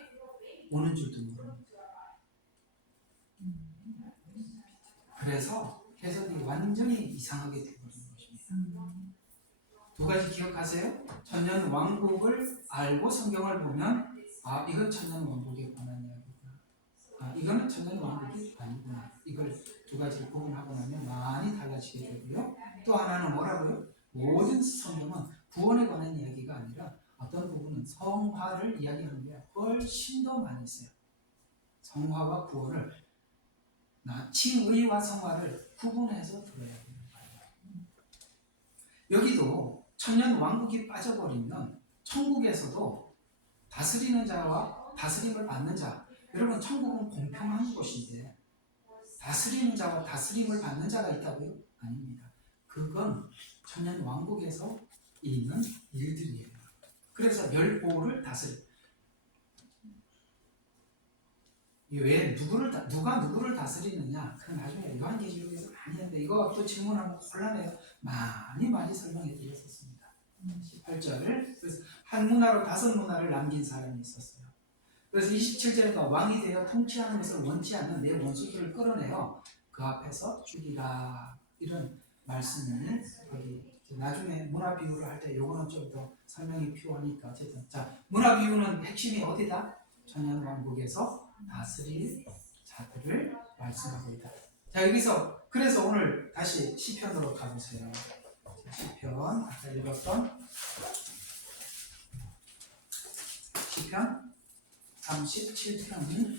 오는 줄도 모릅니다. 그래서 해석이 완전히 이상하게 되어버리는 것입니다. 두 가지 기억하세요. 천년 왕국을 알고 성경을 보면 이건 천년 왕국에 관한 이야기구나. 이거는 천년 왕국이 아니구나. 이걸 두 가지를 구분하고 나면 많이 달라지게 되고요. 또 하나는 뭐라고요? 모든 성경은 구원에 관한 이야기가 아니라 어떤 부분은 성화를 이야기하는 게 훨씬 더 많이 있어요. 성화와 구원을 칭의와 성화를 구분해서 들어야 되는 거예요. 여기도 천년 왕국이 빠져버리면 천국에서도 다스리는 자와 다스림을 받는 자, 여러분 천국은 공평한 곳인데 다스리는 자와 다스림을 받는 자가 있다고요? 아닙니다. 그건 천년 왕국에서 있는 일들이에요. 그래서 멸보를 왜 누가 누구를 다스리느냐? 그건 나중에 요한계시록에서 많이 했는데 이거 또 질문하면 곤란해요. 많이 설명해 드렸었습니다. 18절. 그래서 한 문화로 5문화를 남긴 사람이 있었어요. 그래서 27절에 왕이 되어 통치하는 것을 원치 않는 내 원수들을 끌어내어 그 앞에서 죽이라. 이런 말씀이 여기 나중에 문화 비유를 할 때 요거는 좀 더 설명이 필요하니까 어쨌든 자 문화 비유는 핵심이 어디다? 천년 왕국에서 다스릴 자들을 말씀하고 있다. 자 여기서 그래서 오늘 다시 시편으로 가보세요. 시편 아까 읽었던 시편 37편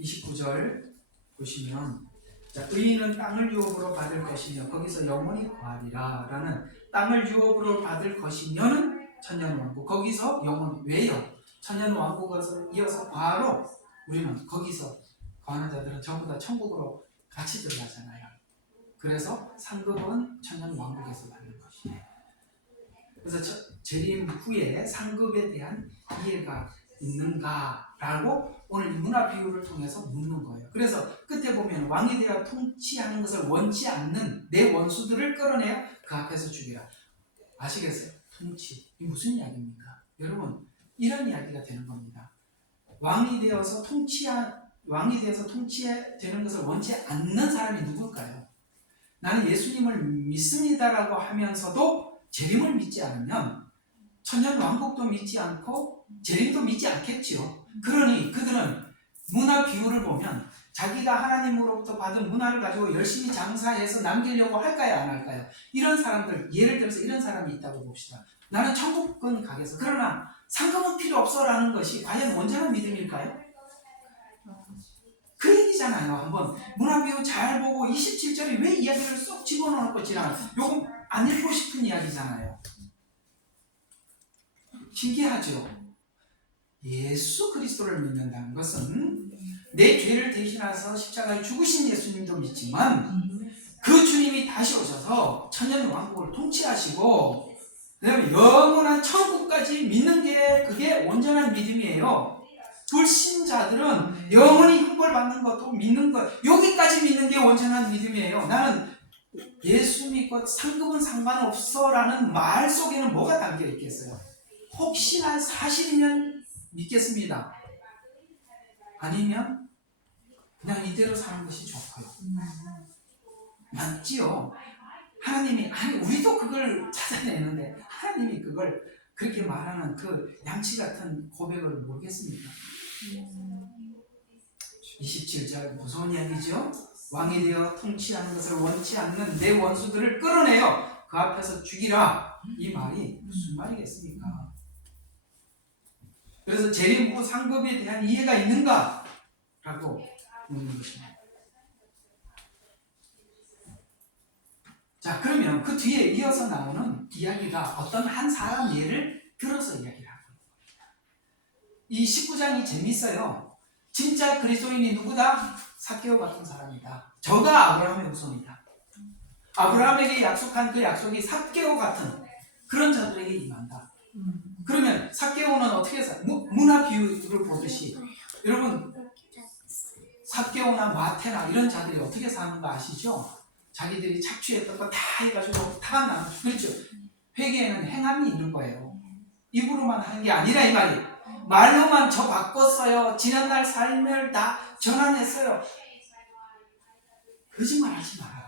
29절 보시면 자, 의인은 땅을 유업으로 받을 것이며 거기서 영원히 거하리라 라는 땅을 유업으로 받을 것이면은 천년왕국 거기서 영원히 왜요? 천년왕국에서 이어서 바로 우리는 거기서 거하는 자들은 전부 다 천국으로 같이 들어가잖아요. 그래서 상급은 천년왕국에서 받는 것이에요. 그래서 재림 후에 상급에 대한 이해가 있는가라고 오늘 이 문화 비유를 통해서 묻는 거예요. 그래서 끝에 보면 왕이 되어 통치하는 것을 원치 않는 내 원수들을 끌어내어 그 앞에서 죽이라. 아시겠어요? 통치. 이게 무슨 이야기입니까? 여러분 이런 이야기가 되는 겁니다. 왕이 되어서 통치되는 것을 원치 않는 사람이 누굴까요? 나는 예수님을 믿습니다라고 하면서도 재림을 믿지 않으면 천년 왕국도 믿지 않고 재림도 믿지 않겠지요. 그러니 그들은 문화 비유를 보면 자기가 하나님으로부터 받은 문화를 가지고 열심히 장사해서 남기려고 할까요, 안 할까요? 이런 사람들, 예를 들어서 이런 사람이 있다고 봅시다. 나는 천국은 가겠어. 그러나 상금은 필요 없어라는 것이 과연 온전한 믿음일까요? 그 얘기잖아요. 한번 문화비유 잘 보고 27절에 왜 이야기를 쏙 집어넣고 지나가요? 요거 안 읽고 싶은 이야기잖아요. 신기하죠? 예수 그리스도를 믿는다는 것은 내 죄를 대신하셔서 십자가에 죽으신 예수님도 믿지만 그 주님이 다시 오셔서 천년 왕국을 통치하시고 그 다음에 영원한 천국까지 믿는 게 그게 온전한 믿음이에요. 불신자들은 영원히 형벌받는 것도 믿는 것, 여기까지 믿는 게 온전한 믿음이에요. 나는 예수 믿고 상급은 상관없어 라는 말 속에는 뭐가 담겨 있겠어요? 혹시나 사실이면 믿겠습니다. 아니면 그냥 이대로 사는 것이 좋고요. 맞지요? 하나님이, 아니 우리도 그걸 찾아내는데 하나님이 그걸 그렇게 말하는 그 양치 같은 고백을 모르겠습니까? 27절 무서운 이야기죠? 왕이 되어 통치하는 것을 원치 않는 내 원수들을 끌어내어 그 앞에서 죽이라. 이 말이 무슨 말이겠습니까? 그래서 재림 후 상급에 대한 이해가 있는가? 라고 묻는 것입니다. 자, 그러면 그 뒤에 이어서 나오는 이야기가 어떤 한 사람 예를 들어서 이야기를 하고 있습니다. 이 19장이 재밌어요. 진짜 그리스도인이 누구다? 삭개오 같은 사람이다. 저가 아브라함의 후손이다. 아브라함에게 약속한 그 약속이 삭개오 같은 그런 자들에게 임한다. 그러면 삭개오는 어떻게 해서 문화 비유를 보듯이 여러분 삭개오나 마태나 이런 자들이 어떻게 사는가 아시죠? 자기들이 착취했던 거 다 해가지고 다 나누죠. 그렇죠? 회개에는 행함이 있는 거예요. 입으로만 하는 게 아니라 이 말이 말로만 저 바꿨어요. 지난날 삶을 다 전환했어요. 거짓말 하지 마라.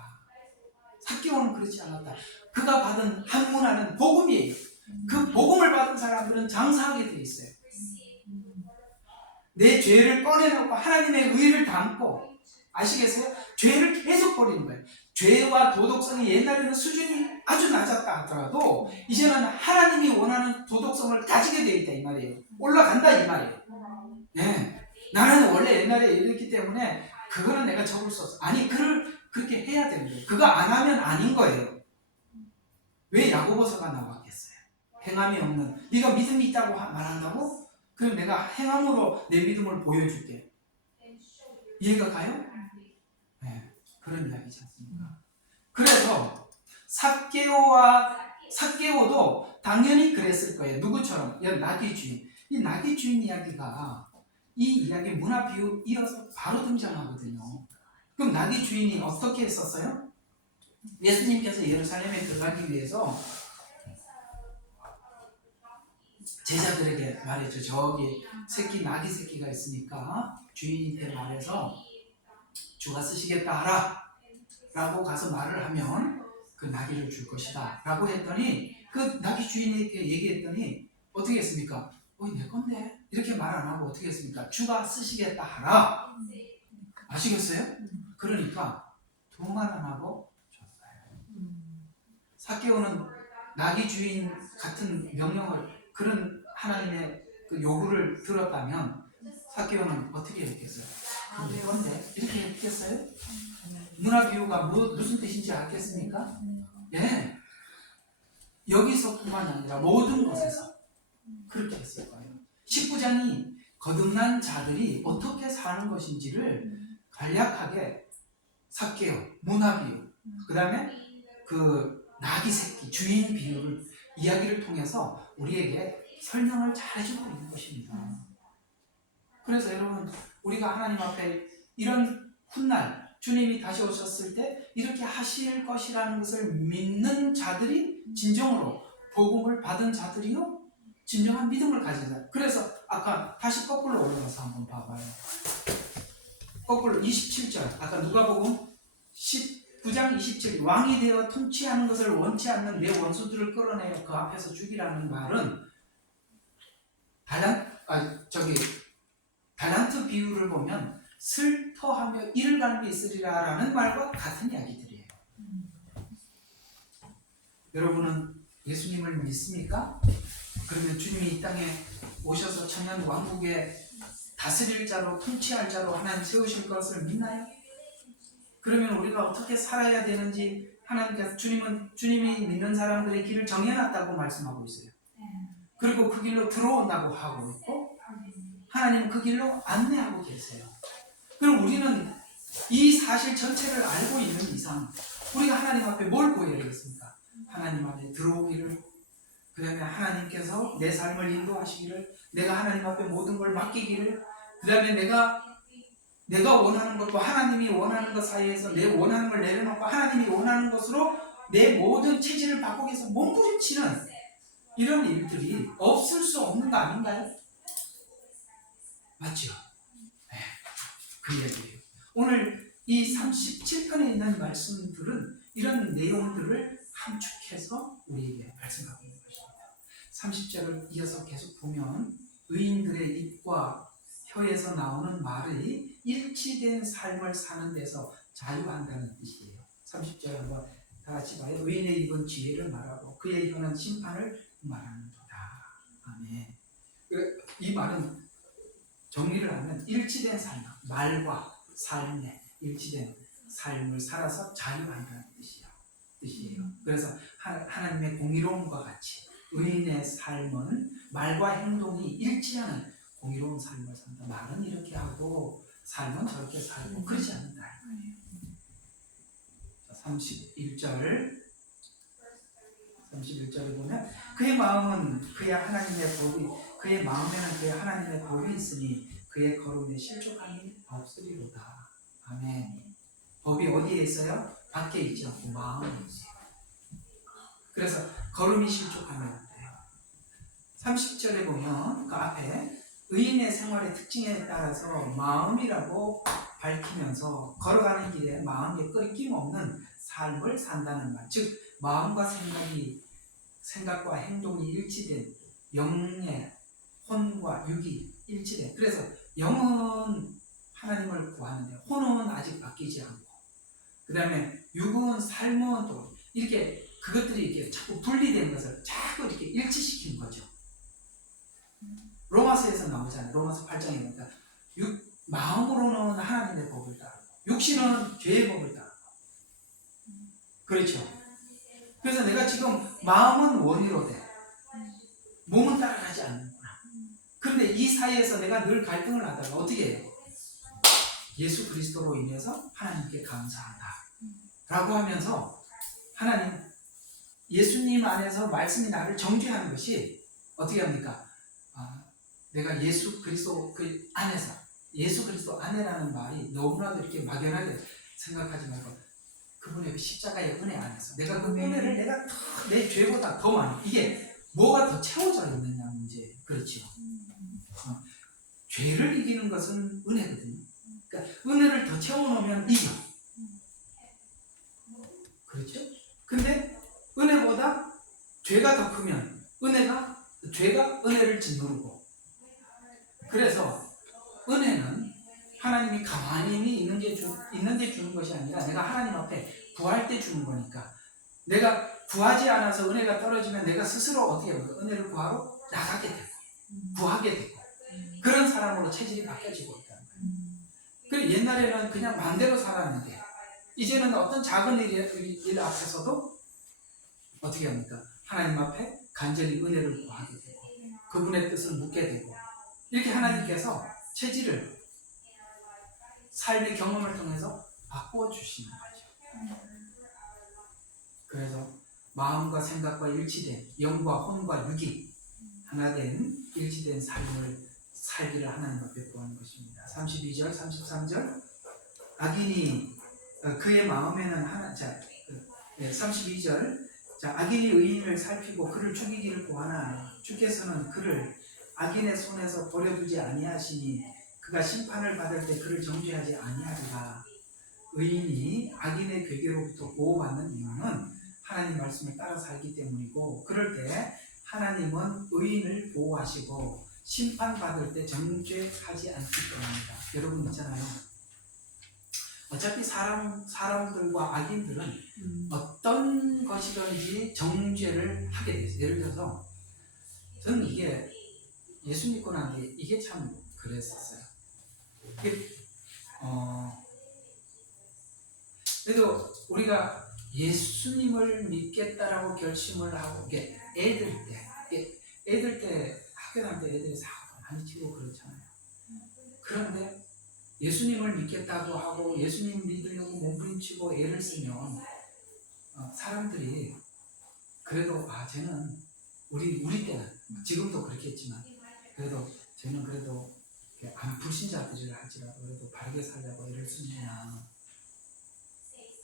삭개오는 그렇지 않았다. 그가 받은 한 문화는 복음이에요. 그 복음을 받은 사람들은 장사하게 돼 있어요. 내 죄를 꺼내놓고 하나님의 의를 담고, 아시겠어요? 죄를 계속 버리는 거예요. 죄와 도덕성이 옛날에는 수준이 아주 낮았다 하더라도 이제는 하나님이 원하는 도덕성을 가지게 되어 있다 이 말이에요. 올라간다 이 말이에요. 네. 나는 원래 옛날에 이랬기 때문에 그거는 내가 접을 수 없어. 아니 그렇게 해야 되는 거예요. 그거 안 하면 아닌 거예요. 왜 야고보서가 나왔겠어요? 행함이 없는, 네가 믿음이 있다고 말한다고? 그럼 내가 행함으로 내 믿음을 보여줄게. 이해가 가요? 네, 그런 이야기지 않습니까? 그래서 삭개오도 당연히 그랬을 거예요. 누구처럼? 나귀 주인. 이 나귀 주인 이야기가 이 이야기 문화 비유 이어서 바로 등장하거든요. 그럼 나귀 주인이 어떻게 했었어요? 예수님께서 예루살렘에 들어가기 위해서 제자들에게 말했죠. 저기 나귀 새끼가 있으니까 주인한테 말해서 주가 쓰시겠다 하라 라고 가서 말을 하면 그 나귀를 줄 것이다 라고 했더니 그 나귀 주인에게 얘기했더니 어떻게 했습니까? 내 건데 이렇게 말 안 하고 어떻게 했습니까? 주가 쓰시겠다 하라. 아시겠어요? 그러니까 두 말 안 하고 줬어요. 삭개오는 나귀 주인 같은 명령을, 그런 하나님의 그 요구를 들었다면 삭개오는 어떻게 했겠어요? 내 건데 이렇게 했겠어요? 문화 비유가 무슨 뜻인지 알겠습니까? 예, 여기서뿐만 아니라 모든 곳에서 그렇게 했을 거예요. 19장이 거듭난 자들이 어떻게 사는 것인지를 간략하게 삭개오, 문화 비유, 그 다음에 그 나귀 새끼, 주인 비유를 이야기를 통해서 우리에게 설명을 잘 해주고 있는 것입니다. 그래서 여러분, 우리가 하나님 앞에 이런 훗날 주님이 다시 오셨을 때 이렇게 하실 것이라는 것을 믿는 자들이 진정으로 복음을 받은 자들이요, 진정한 믿음을 가진 자. 그래서 아까 다시 거꾸로 올라가서 한번 봐봐요. 거꾸로 27절, 아까 누가복음 19장 9장 27절 왕이 되어 통치하는 것을 원치 않는 내 원수들을 끌어내어 그 앞에서 죽이라는 말은 달란트 비유를 보면 슬퍼하며 이를 갈미 있으리라 라는 말과 같은 이야기들이에요. 여러분은 예수님을 믿습니까? 그러면 주님이 이 땅에 오셔서 천년 왕국에 다스릴 자로 통치할 자로 하나님 세우실 것을 믿나요? 그러면 우리가 어떻게 살아야 되는지 하나님께서 주님이 믿는 사람들의 길을 정해놨다고 말씀하고 있어요. 그리고 그 길로 들어온다고 하고 있고 하나님은 그 길로 안내하고 계세요. 그럼 우리는 이 사실 전체를 알고 있는 이상 우리가 하나님 앞에 뭘 구해야 되겠습니까? 하나님 앞에 들어오기를, 그 다음에 하나님께서 내 삶을 인도하시기를, 내가 하나님 앞에 모든 걸 맡기기를, 그 다음에 내가 원하는 것과 하나님이 원하는 것 사이에서 내 원하는 걸 내려놓고 하나님이 원하는 것으로 내 모든 체질을 바꾸기 위해서 몸부림치는 이런 일들이 없을 수 없는 거 아닌가요? 맞죠? 네, 그 이야기예요. 오늘 이 37편에 있는 말씀들은 이런 내용들을 함축해서 우리에게 말씀하고 있는 것입니다. 30절을 이어서 계속 보면 의인들의 입과 혀에서 나오는 말이 일치된 삶을 사는 데서 자유한다는 뜻이에요. 30절 한번 다 같이 봐요. 의인의 입은 지혜를 말하고 그의 혀는 심판을 말하는도다. 아멘. 이 말은 정리를 하면 일치된 삶, 말과 삶에 일치된 삶을 살아서 자유한다는 뜻이에요. 그래서 하나님의 공의로움과 같이 의인의 삶은 말과 행동이 일치하는 공의로운 삶을 산다. 말은 이렇게 하고 삶은 저렇게 살고 그러지 않는다. 31절을 보면 그의 마음은 그의 하나님의 법이, 그의 마음에는 그의 하나님의 법이 있으니 그의 걸음에 실족함이 없으리로다. 아멘. 법이 어디에 있어요? 밖에 있지 않고 마음에 있어요. 그래서 걸음이 실족하면 안 돼요. 30절에 보면 그 앞에 의인의 생활의 특징에 따라서 마음이라고 밝히면서 걸어가는 길에 마음에 끊김없는 삶을 산다는 말, 즉 마음과 생각과 행동이 일치된 영의 혼과 육이 일치된, 그래서 영은 하나님을 구하는데 혼은 아직 바뀌지 않고, 그 다음에 육은 삶은 또 이렇게 그것들이 이렇게 자꾸 분리된 것을 자꾸 이렇게 일치시키는 거죠. 로마서에서 나오잖아요. 로마서 8장에 보니까 마음으로는 하나님의 법을 따르고 육신은 죄의 법을 따르고, 그렇죠. 그래서 내가 지금 마음은 원의로 돼, 몸은 따라가지 않는구나. 그런데 이 사이에서 내가 늘 갈등을 하다가 어떻게 해요? 예수 그리스도로 인해서 하나님께 감사한다 라고 하면서 하나님, 예수님 안에서 말씀이 나를 정죄하는 것이 어떻게 합니까? 내가 예수 그리스도 그 안에서, 예수 그리스도 안에라는 말이 너무나도 이렇게 막연하게 생각하지 말고 그분의 그 십자가의 은혜 안에서 내가 그 은혜를 내가 내 죄보다 더 많이, 이게 뭐가 더 채워져 있느냐 문제. 그렇죠. 죄를 이기는 것은 은혜거든요. 그러니까 은혜를 더 채워놓으면 이겨. 그렇죠? 근데 은혜보다 죄가 더 크면 죄가 은혜를 짓누르고, 그래서 은혜는 하나님이 가만히 있는데 주는 것이 아니라 내가 하나님 앞에 구할 때 주는 거니까, 내가 구하지 않아서 은혜가 떨어지면 내가 스스로 어떻게 해요? 은혜를 구하러 나가게 되고 구하게 되고 그런 사람으로 체질이 바뀌어지고 있다는 거예요. 그리고 옛날에는 그냥 마음대로 살았는데 이제는 어떤 작은 일 앞에서도 어떻게 합니까? 하나님 앞에 간절히 은혜를 구하게 되고 그분의 뜻을 묻게 되고, 이렇게 하나님께서 체질을 삶의 경험을 통해서 바꾸어 주시는 거죠. 그래서 마음과 생각과 일치된, 영과 혼과 육이 하나 된 일치된 삶을 살기를 하나님 앞에 구하는 것입니다. 32절, 33절 악인이 그의 마음에는 32절 악인이 의인을 살피고 그를 죽이기를 구하나 주께서는 그를 악인의 손에서 버려두지 아니하시니 그가 심판을 받을 때 그를 정죄하지 아니하리라. 의인이 악인의 괴계로부터 보호받는 이유는 하나님 말씀을 따라 살기 때문이고, 그럴 때 하나님은 의인을 보호하시고 심판받을 때 정죄하지 않기 때문입니다. 여러분 있잖아요. 어차피 사람들과 악인들은 어떤 것이든지 정죄를 하게 돼요. 예를 들어서 저는 이게 예수 믿고 난 뒤에 이게 참 그랬었어요. 이게 그래도 우리가 예수님을 믿겠다라고 결심을 하고 이게 애들 때 학교 다닐 때 애들이 사고 많이 치고 그렇잖아요. 그런데 예수님을 믿겠다고 하고 예수님 믿으려고 몸부림치고 애를 쓰면 사람들이 그래도 쟤는 우리 때는 지금도 그렇겠지만 그래도 쟤는 그래도 안 불신자들이라 할지라도 그래도 바르게 살려고 애를 쓰느냐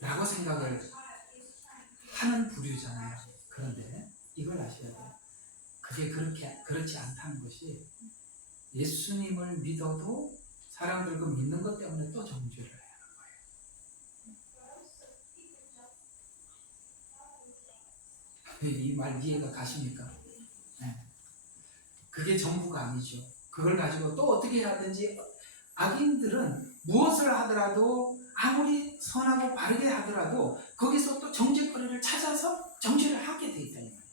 라고 생각을 하는 부류잖아요. 그런데 이걸 아셔야 돼요. 그게 그렇지 않다는 것이, 예수님을 믿어도 사람들 그 믿는 것 때문에 또 정죄를 해야 하는 거예요. 이 말 이해가 가십니까? 네. 그게 전부가 아니죠. 그걸 가지고 또 어떻게 해야 되는지, 악인들은 무엇을 하더라도 아무리 선하고 바르게 하더라도 거기서 또 정죄거리를 찾아서 정죄를 하게 돼 있다 이 말이에요.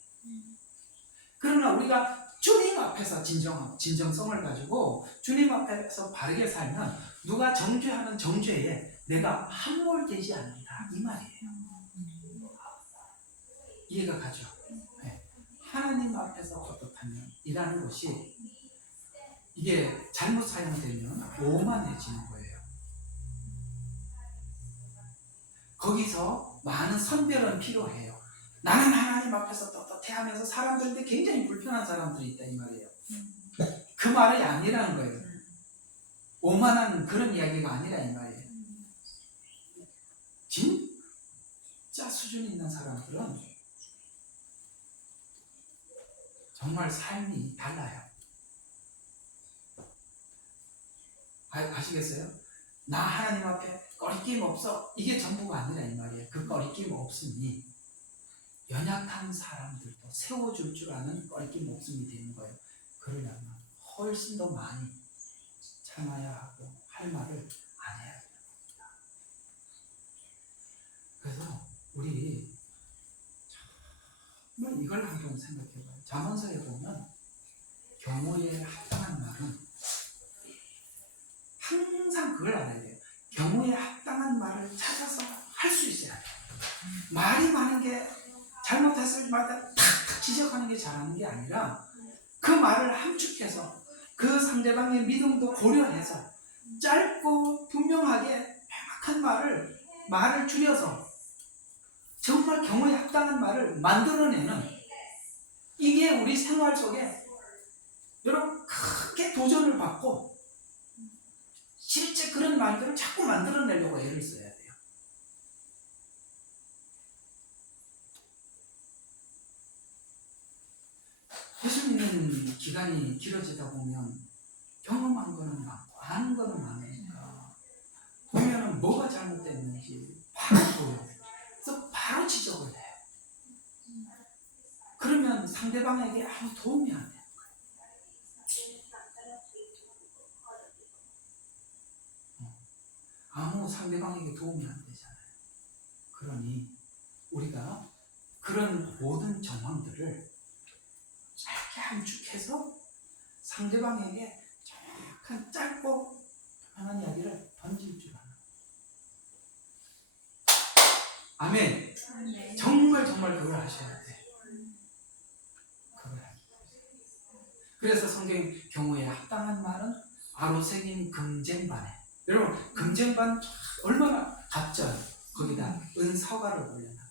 그러나 우리가 주님 앞에서 진정성을 가지고 주님 앞에서 바르게 살면 누가 정죄하는 정죄에 내가 함몰되지 않는다 이 말이에요. 이해가 가죠? 네. 하나님 앞에서 어떻다면 이라는 것이, 이게 잘못 사용되면 오만해지는 거예요. 거기서 많은 선별은 필요해요. 나는 하나님 앞에서 떳떳해 하면서 사람들인데 굉장히 불편한 사람들이 있다 이 말이에요. 그 말이 아니라는 거예요. 오만한 그런 이야기가 아니라 이 말이에요. 진짜 수준 있는 사람들은 정말 삶이 달라요. 아시겠어요? 나 하나님 앞에 꺼리낌 없어, 이게 전부가 아니라 이 말이에요. 그 꺼리낌 없음이 연약한 사람들도 세워줄 줄 아는 꺼리낌 없음이 되는 거예요. 그러려면 훨씬 더 많이 참아야 하고 할 말을 안 해야 되는 겁니다. 그래서 우리 정말 이걸 한번 생각해봐요. 잠언서에 보면 경우에 합당한 말은, 항상 그걸 알아야 돼요. 경우에 합당한 말을 찾아서 할 수 있어야 돼요. 말이 많은 게 잘못했을 때마다 탁탁 지적하는 게 잘하는 게 아니라, 그 말을 함축해서 그 상대방의 믿음도 고려해서 짧고 분명하게 명확한 말을 줄여서 정말 경우에 합당한 말을 만들어내는, 이게 우리 생활 속에 여러분 크게 도전을 받고 실제 그런 말들을 자꾸 만들어내려고 애를 써야 돼요. 예수 믿는 기간이 길어지다 보면 경험한 거는 많고 아는 거는 많으니까 보면은 뭐가 잘못됐는지 바로 보여요. 그래서 바로 지적을 해요. 그러면 상대방에게 아무 도움이 안 돼요. 아무 상대방에게 도움이 안 되잖아요. 그러니 우리가 그런 모든 정황들을 짧게 함축해서 상대방에게 정확한 짧고 편한 이야기를 던질 줄 아는. 아멘. 정말 그걸 하셔야 돼. 그걸 하셔야 돼. 그래서 성경의 경우에 합당한 말은 아로새긴 금쟁반에. 여러분 금쟁반 얼마나 갑자요. 거기다 은서가를 올려놔요.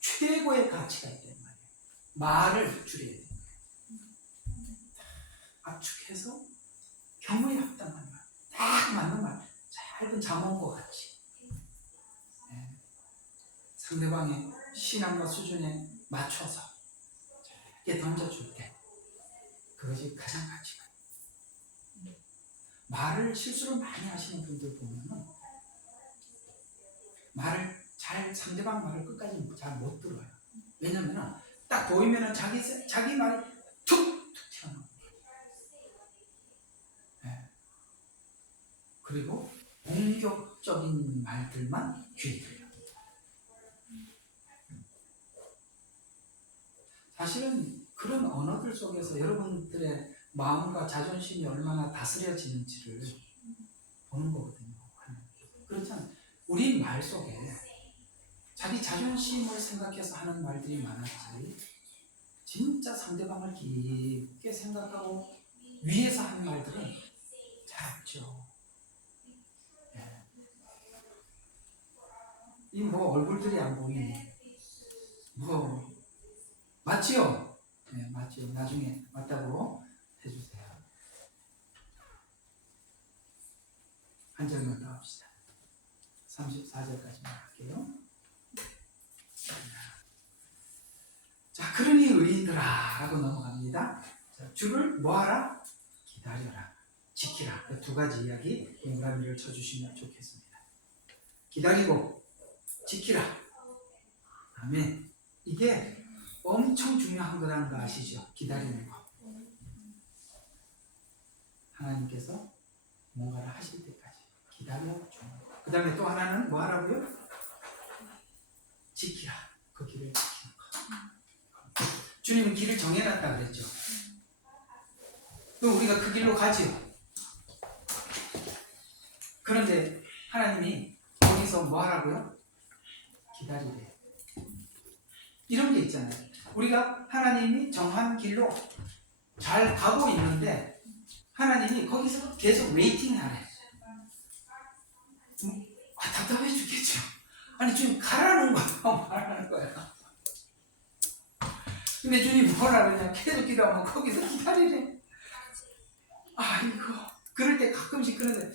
최고의 가치가 있단 말이에요. 말을 줄여야 돼요. 압축해서 경우에 합당한 말, 딱 맞는 말, 짧은 잠언과 같이 상대방의 신앙과 수준에 맞춰서 짧게 던져줄 때, 그것이 가장 가치가 있어요. 말을 실수를 많이 하시는 분들 보면은 말을 상대방 말을 끝까지 잘 못 들어요. 왜냐면은 딱 보이면은 자기 말이 툭툭 튀어나와요. 네. 그리고 공격적인 말들만 귀에 들려요. 사실은 그런 언어들 속에서 여러분들의 마음과 자존심이 얼마나 다스려지는지를 보는 거거든요. 그렇잖아요. 우리 말 속에 자기 자존심을 생각해서 하는 말들이 많았지, 진짜 상대방을 깊게 생각하고 위해서 하는 말들은 잘 없죠. 네. 이 뭐 얼굴들이 안 보이니 뭐 맞지요? 네, 맞지요. 나중에 맞다고 해주세요. 한 절만 더 합시다. 34절까지만 할게요. 자, 그러니 의인들아 라고 넘어갑니다. 자, 주를 뭐하라? 기다려라, 지키라. 그 두 가지 이야기 동그라미를 쳐주시면 좋겠습니다. 기다리고 지키라. 아멘. 이게 엄청 중요한 거라는 거 아시죠? 기다리는 거. 하나님께서 뭔가를 하실 때까지 기다려주는 거. 그 다음에 또 하나는 뭐 하라고요? 지키라. 그 길을 지키는 거. 주님은 길을 정해놨다 그랬죠. 그럼 우리가 그 길로 가지요. 그런데 하나님이 거기서 뭐 하라고요? 기다리래. 이런 게 있잖아요. 우리가 하나님이 정한 길로 잘 가고 있는데 하나님이 거기서 계속 웨이팅 하래. 답답해 죽겠죠. 아니 주님 가라는 거야 말하는 거야. 근데 주님 뭐라 그러냐, 계속 기도하면 거기서 기다리래. 아이고, 그럴 때 가끔씩 그러는데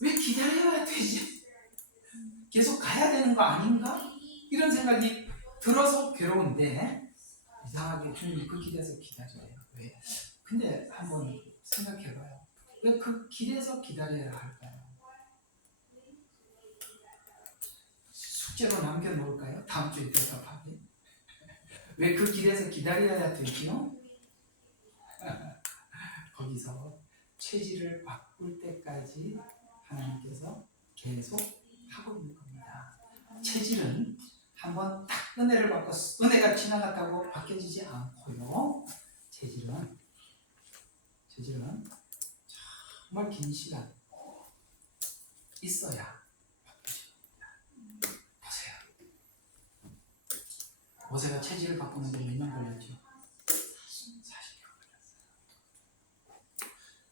왜 기다려야 되지? 계속 가야 되는 거 아닌가? 이런 생각이 들어서 괴로운데 이상하게 주님이 그 길에서 기다려요. 왜? 근데 한번 생각해봐요. 왜 그 길에서 기다려야 할까요? 숙제로 남겨놓을까요? 다음 주에 대답하기. 왜 그 길에서 기다려야 되지요? 거기서 체질을 바꿀 때까지 하나님께서 계속 하고 있는 겁니다. 체질은 한번 딱 은혜를 받고 은혜가 지나갔다고 바뀌어지지 않고요. 체질은 정말 긴 시간 있어야 바뀌어집니다. 보세요. 모세가 체질을 바꾸는데 몇 년 걸렸죠? 40년 걸렸어요.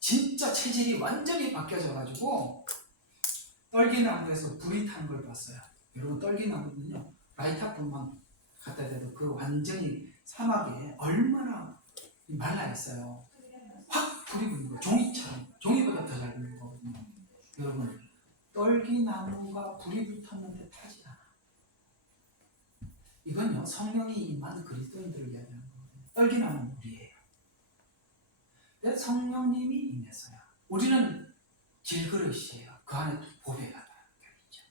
진짜 체질이 완전히 바뀌어져가지고 떨기나무에서 불이 타는 걸 봤어요. 여러분, 떨기나무는요, 라이터불만 갖다 대도 그 완전히 사막에 얼마나 말라 있어요. 확 불이 붙는 거, 종이처럼, 종이보다 더 잘 붙는 거거든요. 여러분, 떨기나무가 불이 붙었는데 타지 않아. 이건요, 성령이 임한 그리스도인들을 이야기하는 거거든요. 떨기나무는 우리예요. 근데 성령님이 임했어요. 우리는 질그릇이에요. 그 안에 보배가 있죠.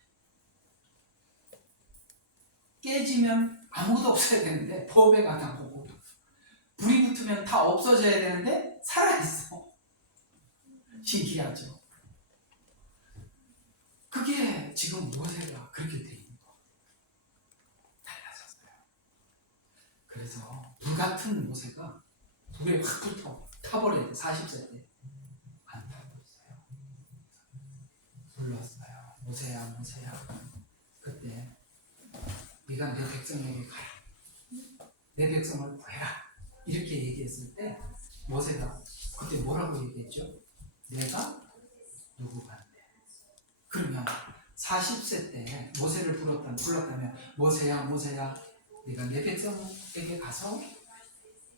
깨지면 아무것도 없어야 되는데 보배가 다 보고, 불이 붙으면 다 없어져야 되는데 살아있어. 신기하죠. 그게 지금 모세가 그렇게 돼 있는 거. 달라졌어요. 그래서 불같은 모세가 불에 확 붙어 타버려야 돼. 40세 때 안 타고 있어요. 불렀어요. 모세야, 모세야. 그때 네가 내 백성에게 가라. 내 백성을 구해라. 이렇게 얘기했을 때 모세가 그때 뭐라고 얘기했죠? 내가 누구간데? 그러면 40세 때 모세를 불렀다면 모세야, 모세야, 네가 내 백성에게 가서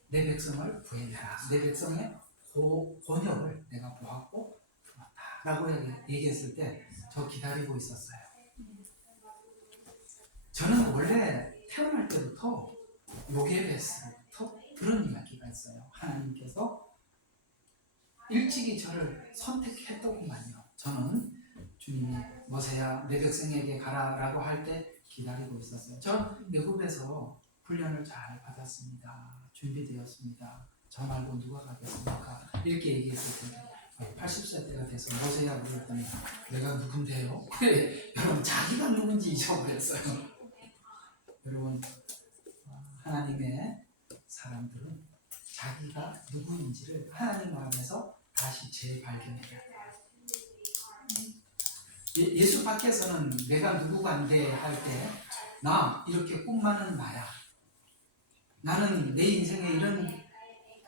내 백성을 구해내라. 내 백성의 곤욕을 내가 보았고 들었다 라고 얘기했을 때 저 기다리고 있었어요. 저는 원래 태어날 때부터 요게베스부터 그런 이야기가 있어요. 하나님께서 일찍이 저를 선택했더구만요. 저는 주님이 모세야 내 백성에게 가라라고 할 때 기다리고 있었어요. 저는 애굽에서 훈련을 잘 받았습니다. 준비되었습니다. 저 말고 누가 가겠습니까? 이렇게 얘기했을 텐데 80세 때가 돼서 모세야 그랬더니 내가 누군데요? 여러분 자기가 누군지 잊어버렸어요. 여러분 하나님의 사람들은 자기가 누구인지를 하나님 안에서 다시 재발견해야 돼요. 예수 밖에서는 내가 누구간데 할 때 나 이렇게 꿈많은 나야. 나는 내 인생에 이런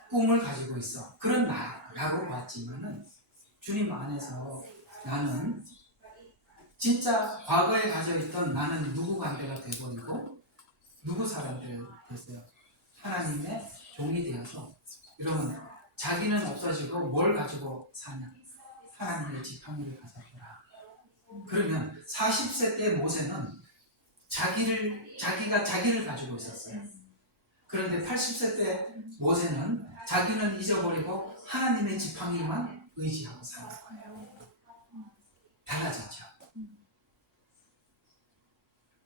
꿈을 가지고 있어. 그런 나라고 봤지만은 주님 안에서 나는 진짜 과거에 가져 있던 나는 누구간데가 돼버리고 누구 사람들이 됐어요. 하나님의 종이 되어서 여러분 자기는 없어지고 뭘 가지고 사냐? 하나님의 지팡이를 가졌더라. 그러면 40세 때 모세는 자기가 자기를 가지고 있었어요. 그런데 80세 때 모세는 자기는 잊어버리고 하나님의 지팡이만 의지하고 사는 거예요. 달라졌죠.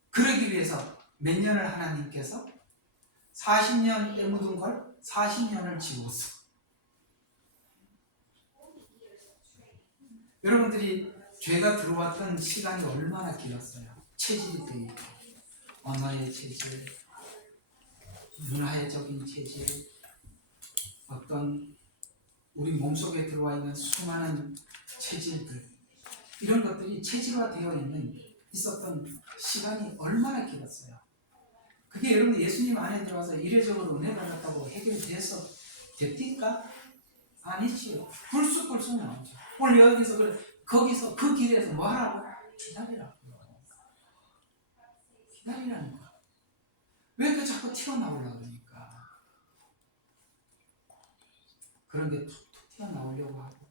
그러기 위해서 몇 년을 하나님께서 40년 때 묻은 걸 40년을 지웠어. 여러분들이 죄가 들어왔던 시간이 얼마나 길었어요. 체질이 돼 있고 언어의 체질, 문화적인 체질, 어떤 우리 몸속에 들어와 있는 수많은 체질들 이런 것들이 체질화되어 있었던 시간이 얼마나 길었어요. 그게 여러분 예수님 안에 들어와서 이례적으로 은혜 받았다고 해결돼서 됐습니까? 아니지요. 불쑥불쑥 나오죠. 오늘 여기서 거기서 그 길에서 뭐 하라고? 기다리라고요. 기다리라는 거야. 왜 그 자꾸 튀어나오려고 그러니까? 그런 게 툭툭 튀어나오려고 하고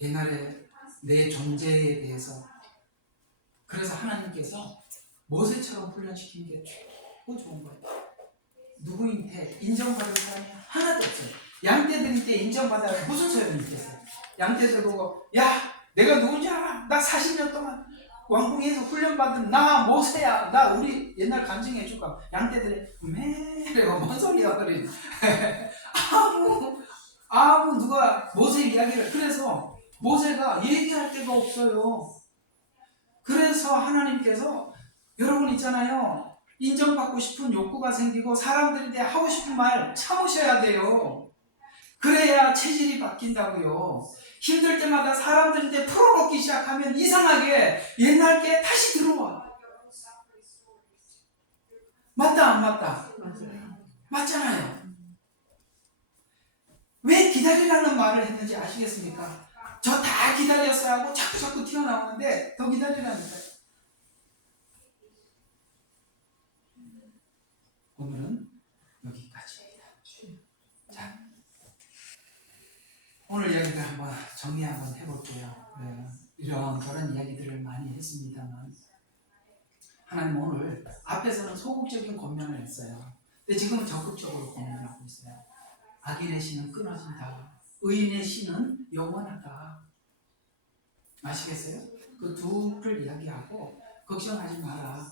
옛날에 내 존재에 대해서 그래서 하나님께서 모세처럼 훈련시킨 게 최고 좋은 거예요. 누구인테 인정받을 사람이 하나도 없어요. 양떼들일 때 인정받아야 무슨 소용이 있겠어요? 양떼들 보고 야 내가 누군지 알아? 나 40년 동안 왕궁에서 훈련받은 나 모세야. 나 우리 옛날 간증해 줄까? 양떼들이 매래고 뭔 소리야 그래. 아무 누가 모세 이야기를 그래서 모세가 얘기할 데가 없어요. 그래서 하나님께서 여러분 있잖아요. 인정받고 싶은 욕구가 생기고 사람들한테 하고 싶은 말 참으셔야 돼요. 그래야 체질이 바뀐다고요. 힘들 때마다 사람들한테 풀어놓기 시작하면 이상하게 옛날 게 다시 들어와. 맞다 안 맞다? 맞아요. 맞잖아요. 왜 기다리라는 말을 했는지 아시겠습니까? 저 다 기다렸어야 하고 자꾸 튀어나오는데 더 기다리라니까요. 오늘은 여기까지입니다. 자, 오늘 이야기를 한번 정리 한번 해볼게요. 이런 그런 이야기들을 많이 했습니다만 하나님 오늘 앞에서는 소극적인 권면을 했어요. 근데 지금은 적극적으로 권면하고 있어요. 악인의 신은 끊어진다. 의인의 신은 영원하다. 아시겠어요? 그 둘을 이야기하고 걱정하지 마라.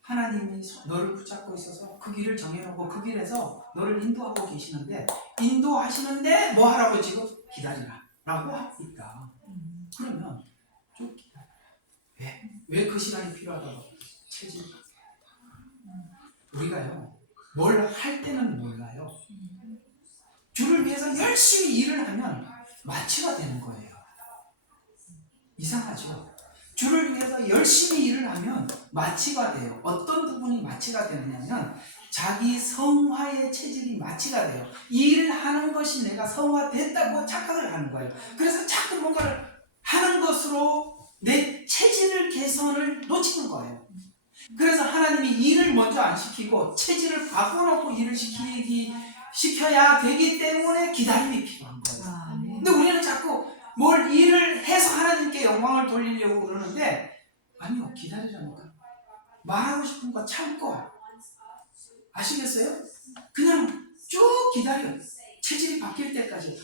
하나님이 너를 붙잡고 있어서 그 길을 정해놓고 그 길에서 너를 인도하고 계시는데 인도하시는데 뭐 하라고 지금? 기다리라 라고 하니까 그러면 좀 기다려. 왜 그 시간이 필요하다고? 체질 우리가요 뭘 할 때는 몰라요. 주를 위해서 열심히 일을 하면 마취가 되는 거예요. 이상하죠? 주를 위해서 열심히 일을 하면 마취가 돼요. 어떤 부분이 마취가 되느냐면 자기 성화의 체질이 마취가 돼요. 이 일을 하는 것이 내가 성화됐다고 착각을 하는 거예요. 그래서 자꾸 뭔가를 하는 것으로 내 체질을 개선을 놓치는 거예요. 그래서 하나님이 일을 먼저 안 시키고 체질을 바꿔놓고 일을 시켜야 되기 때문에 기다림이 필요한 거예요. 근데 우리는 자꾸 뭘 일을 해서 하나님께 영광을 돌리려고 그러는데 아니요, 기다리라니까. 말하고 싶은 거 참고. 아시겠어요? 그냥 쭉 기다려. 체질이 바뀔 때까지.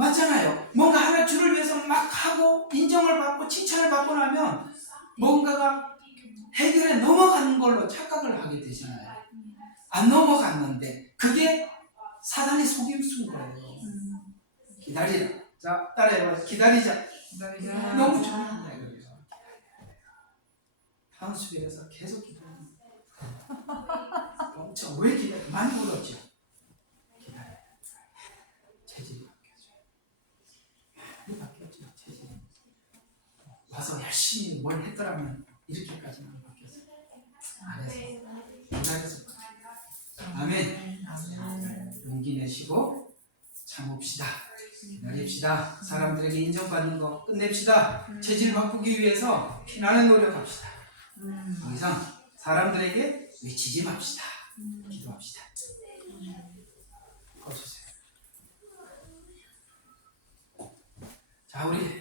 맞잖아요. 뭔가 하나 주를 위해서 막 하고 인정을 받고 칭찬을 받고 나면 뭔가가 해결에 넘어가는 걸로 착각을 하게 되잖아요. 안 넘어갔는데 그게 사단의 속임수인 거예요. 기다리라. 자, 따라해봐. 기다리자. 너무 좋은데 그래요. 다음 수련에서 계속 기다립니다. 엄청 왜 기다려? 많이 울었죠. 기다려. 체질이 바뀌어져요. 많이 바뀌었죠. 체질이. 와서 열심히 뭘 했더라면 이렇게까지는 안 바뀌었어요. 안 해서 기다려서 바뀌어요. 아멘. 용기 내시고 참읍시다. 기다립시다. 사람들에게 인정받는 거 끝냅시다. 체질 바꾸기 위해서 피나는 노력합시다. 더 이상 사람들에게 외치지 맙시다. 기도합시다. 꺼주세요. 자, 우리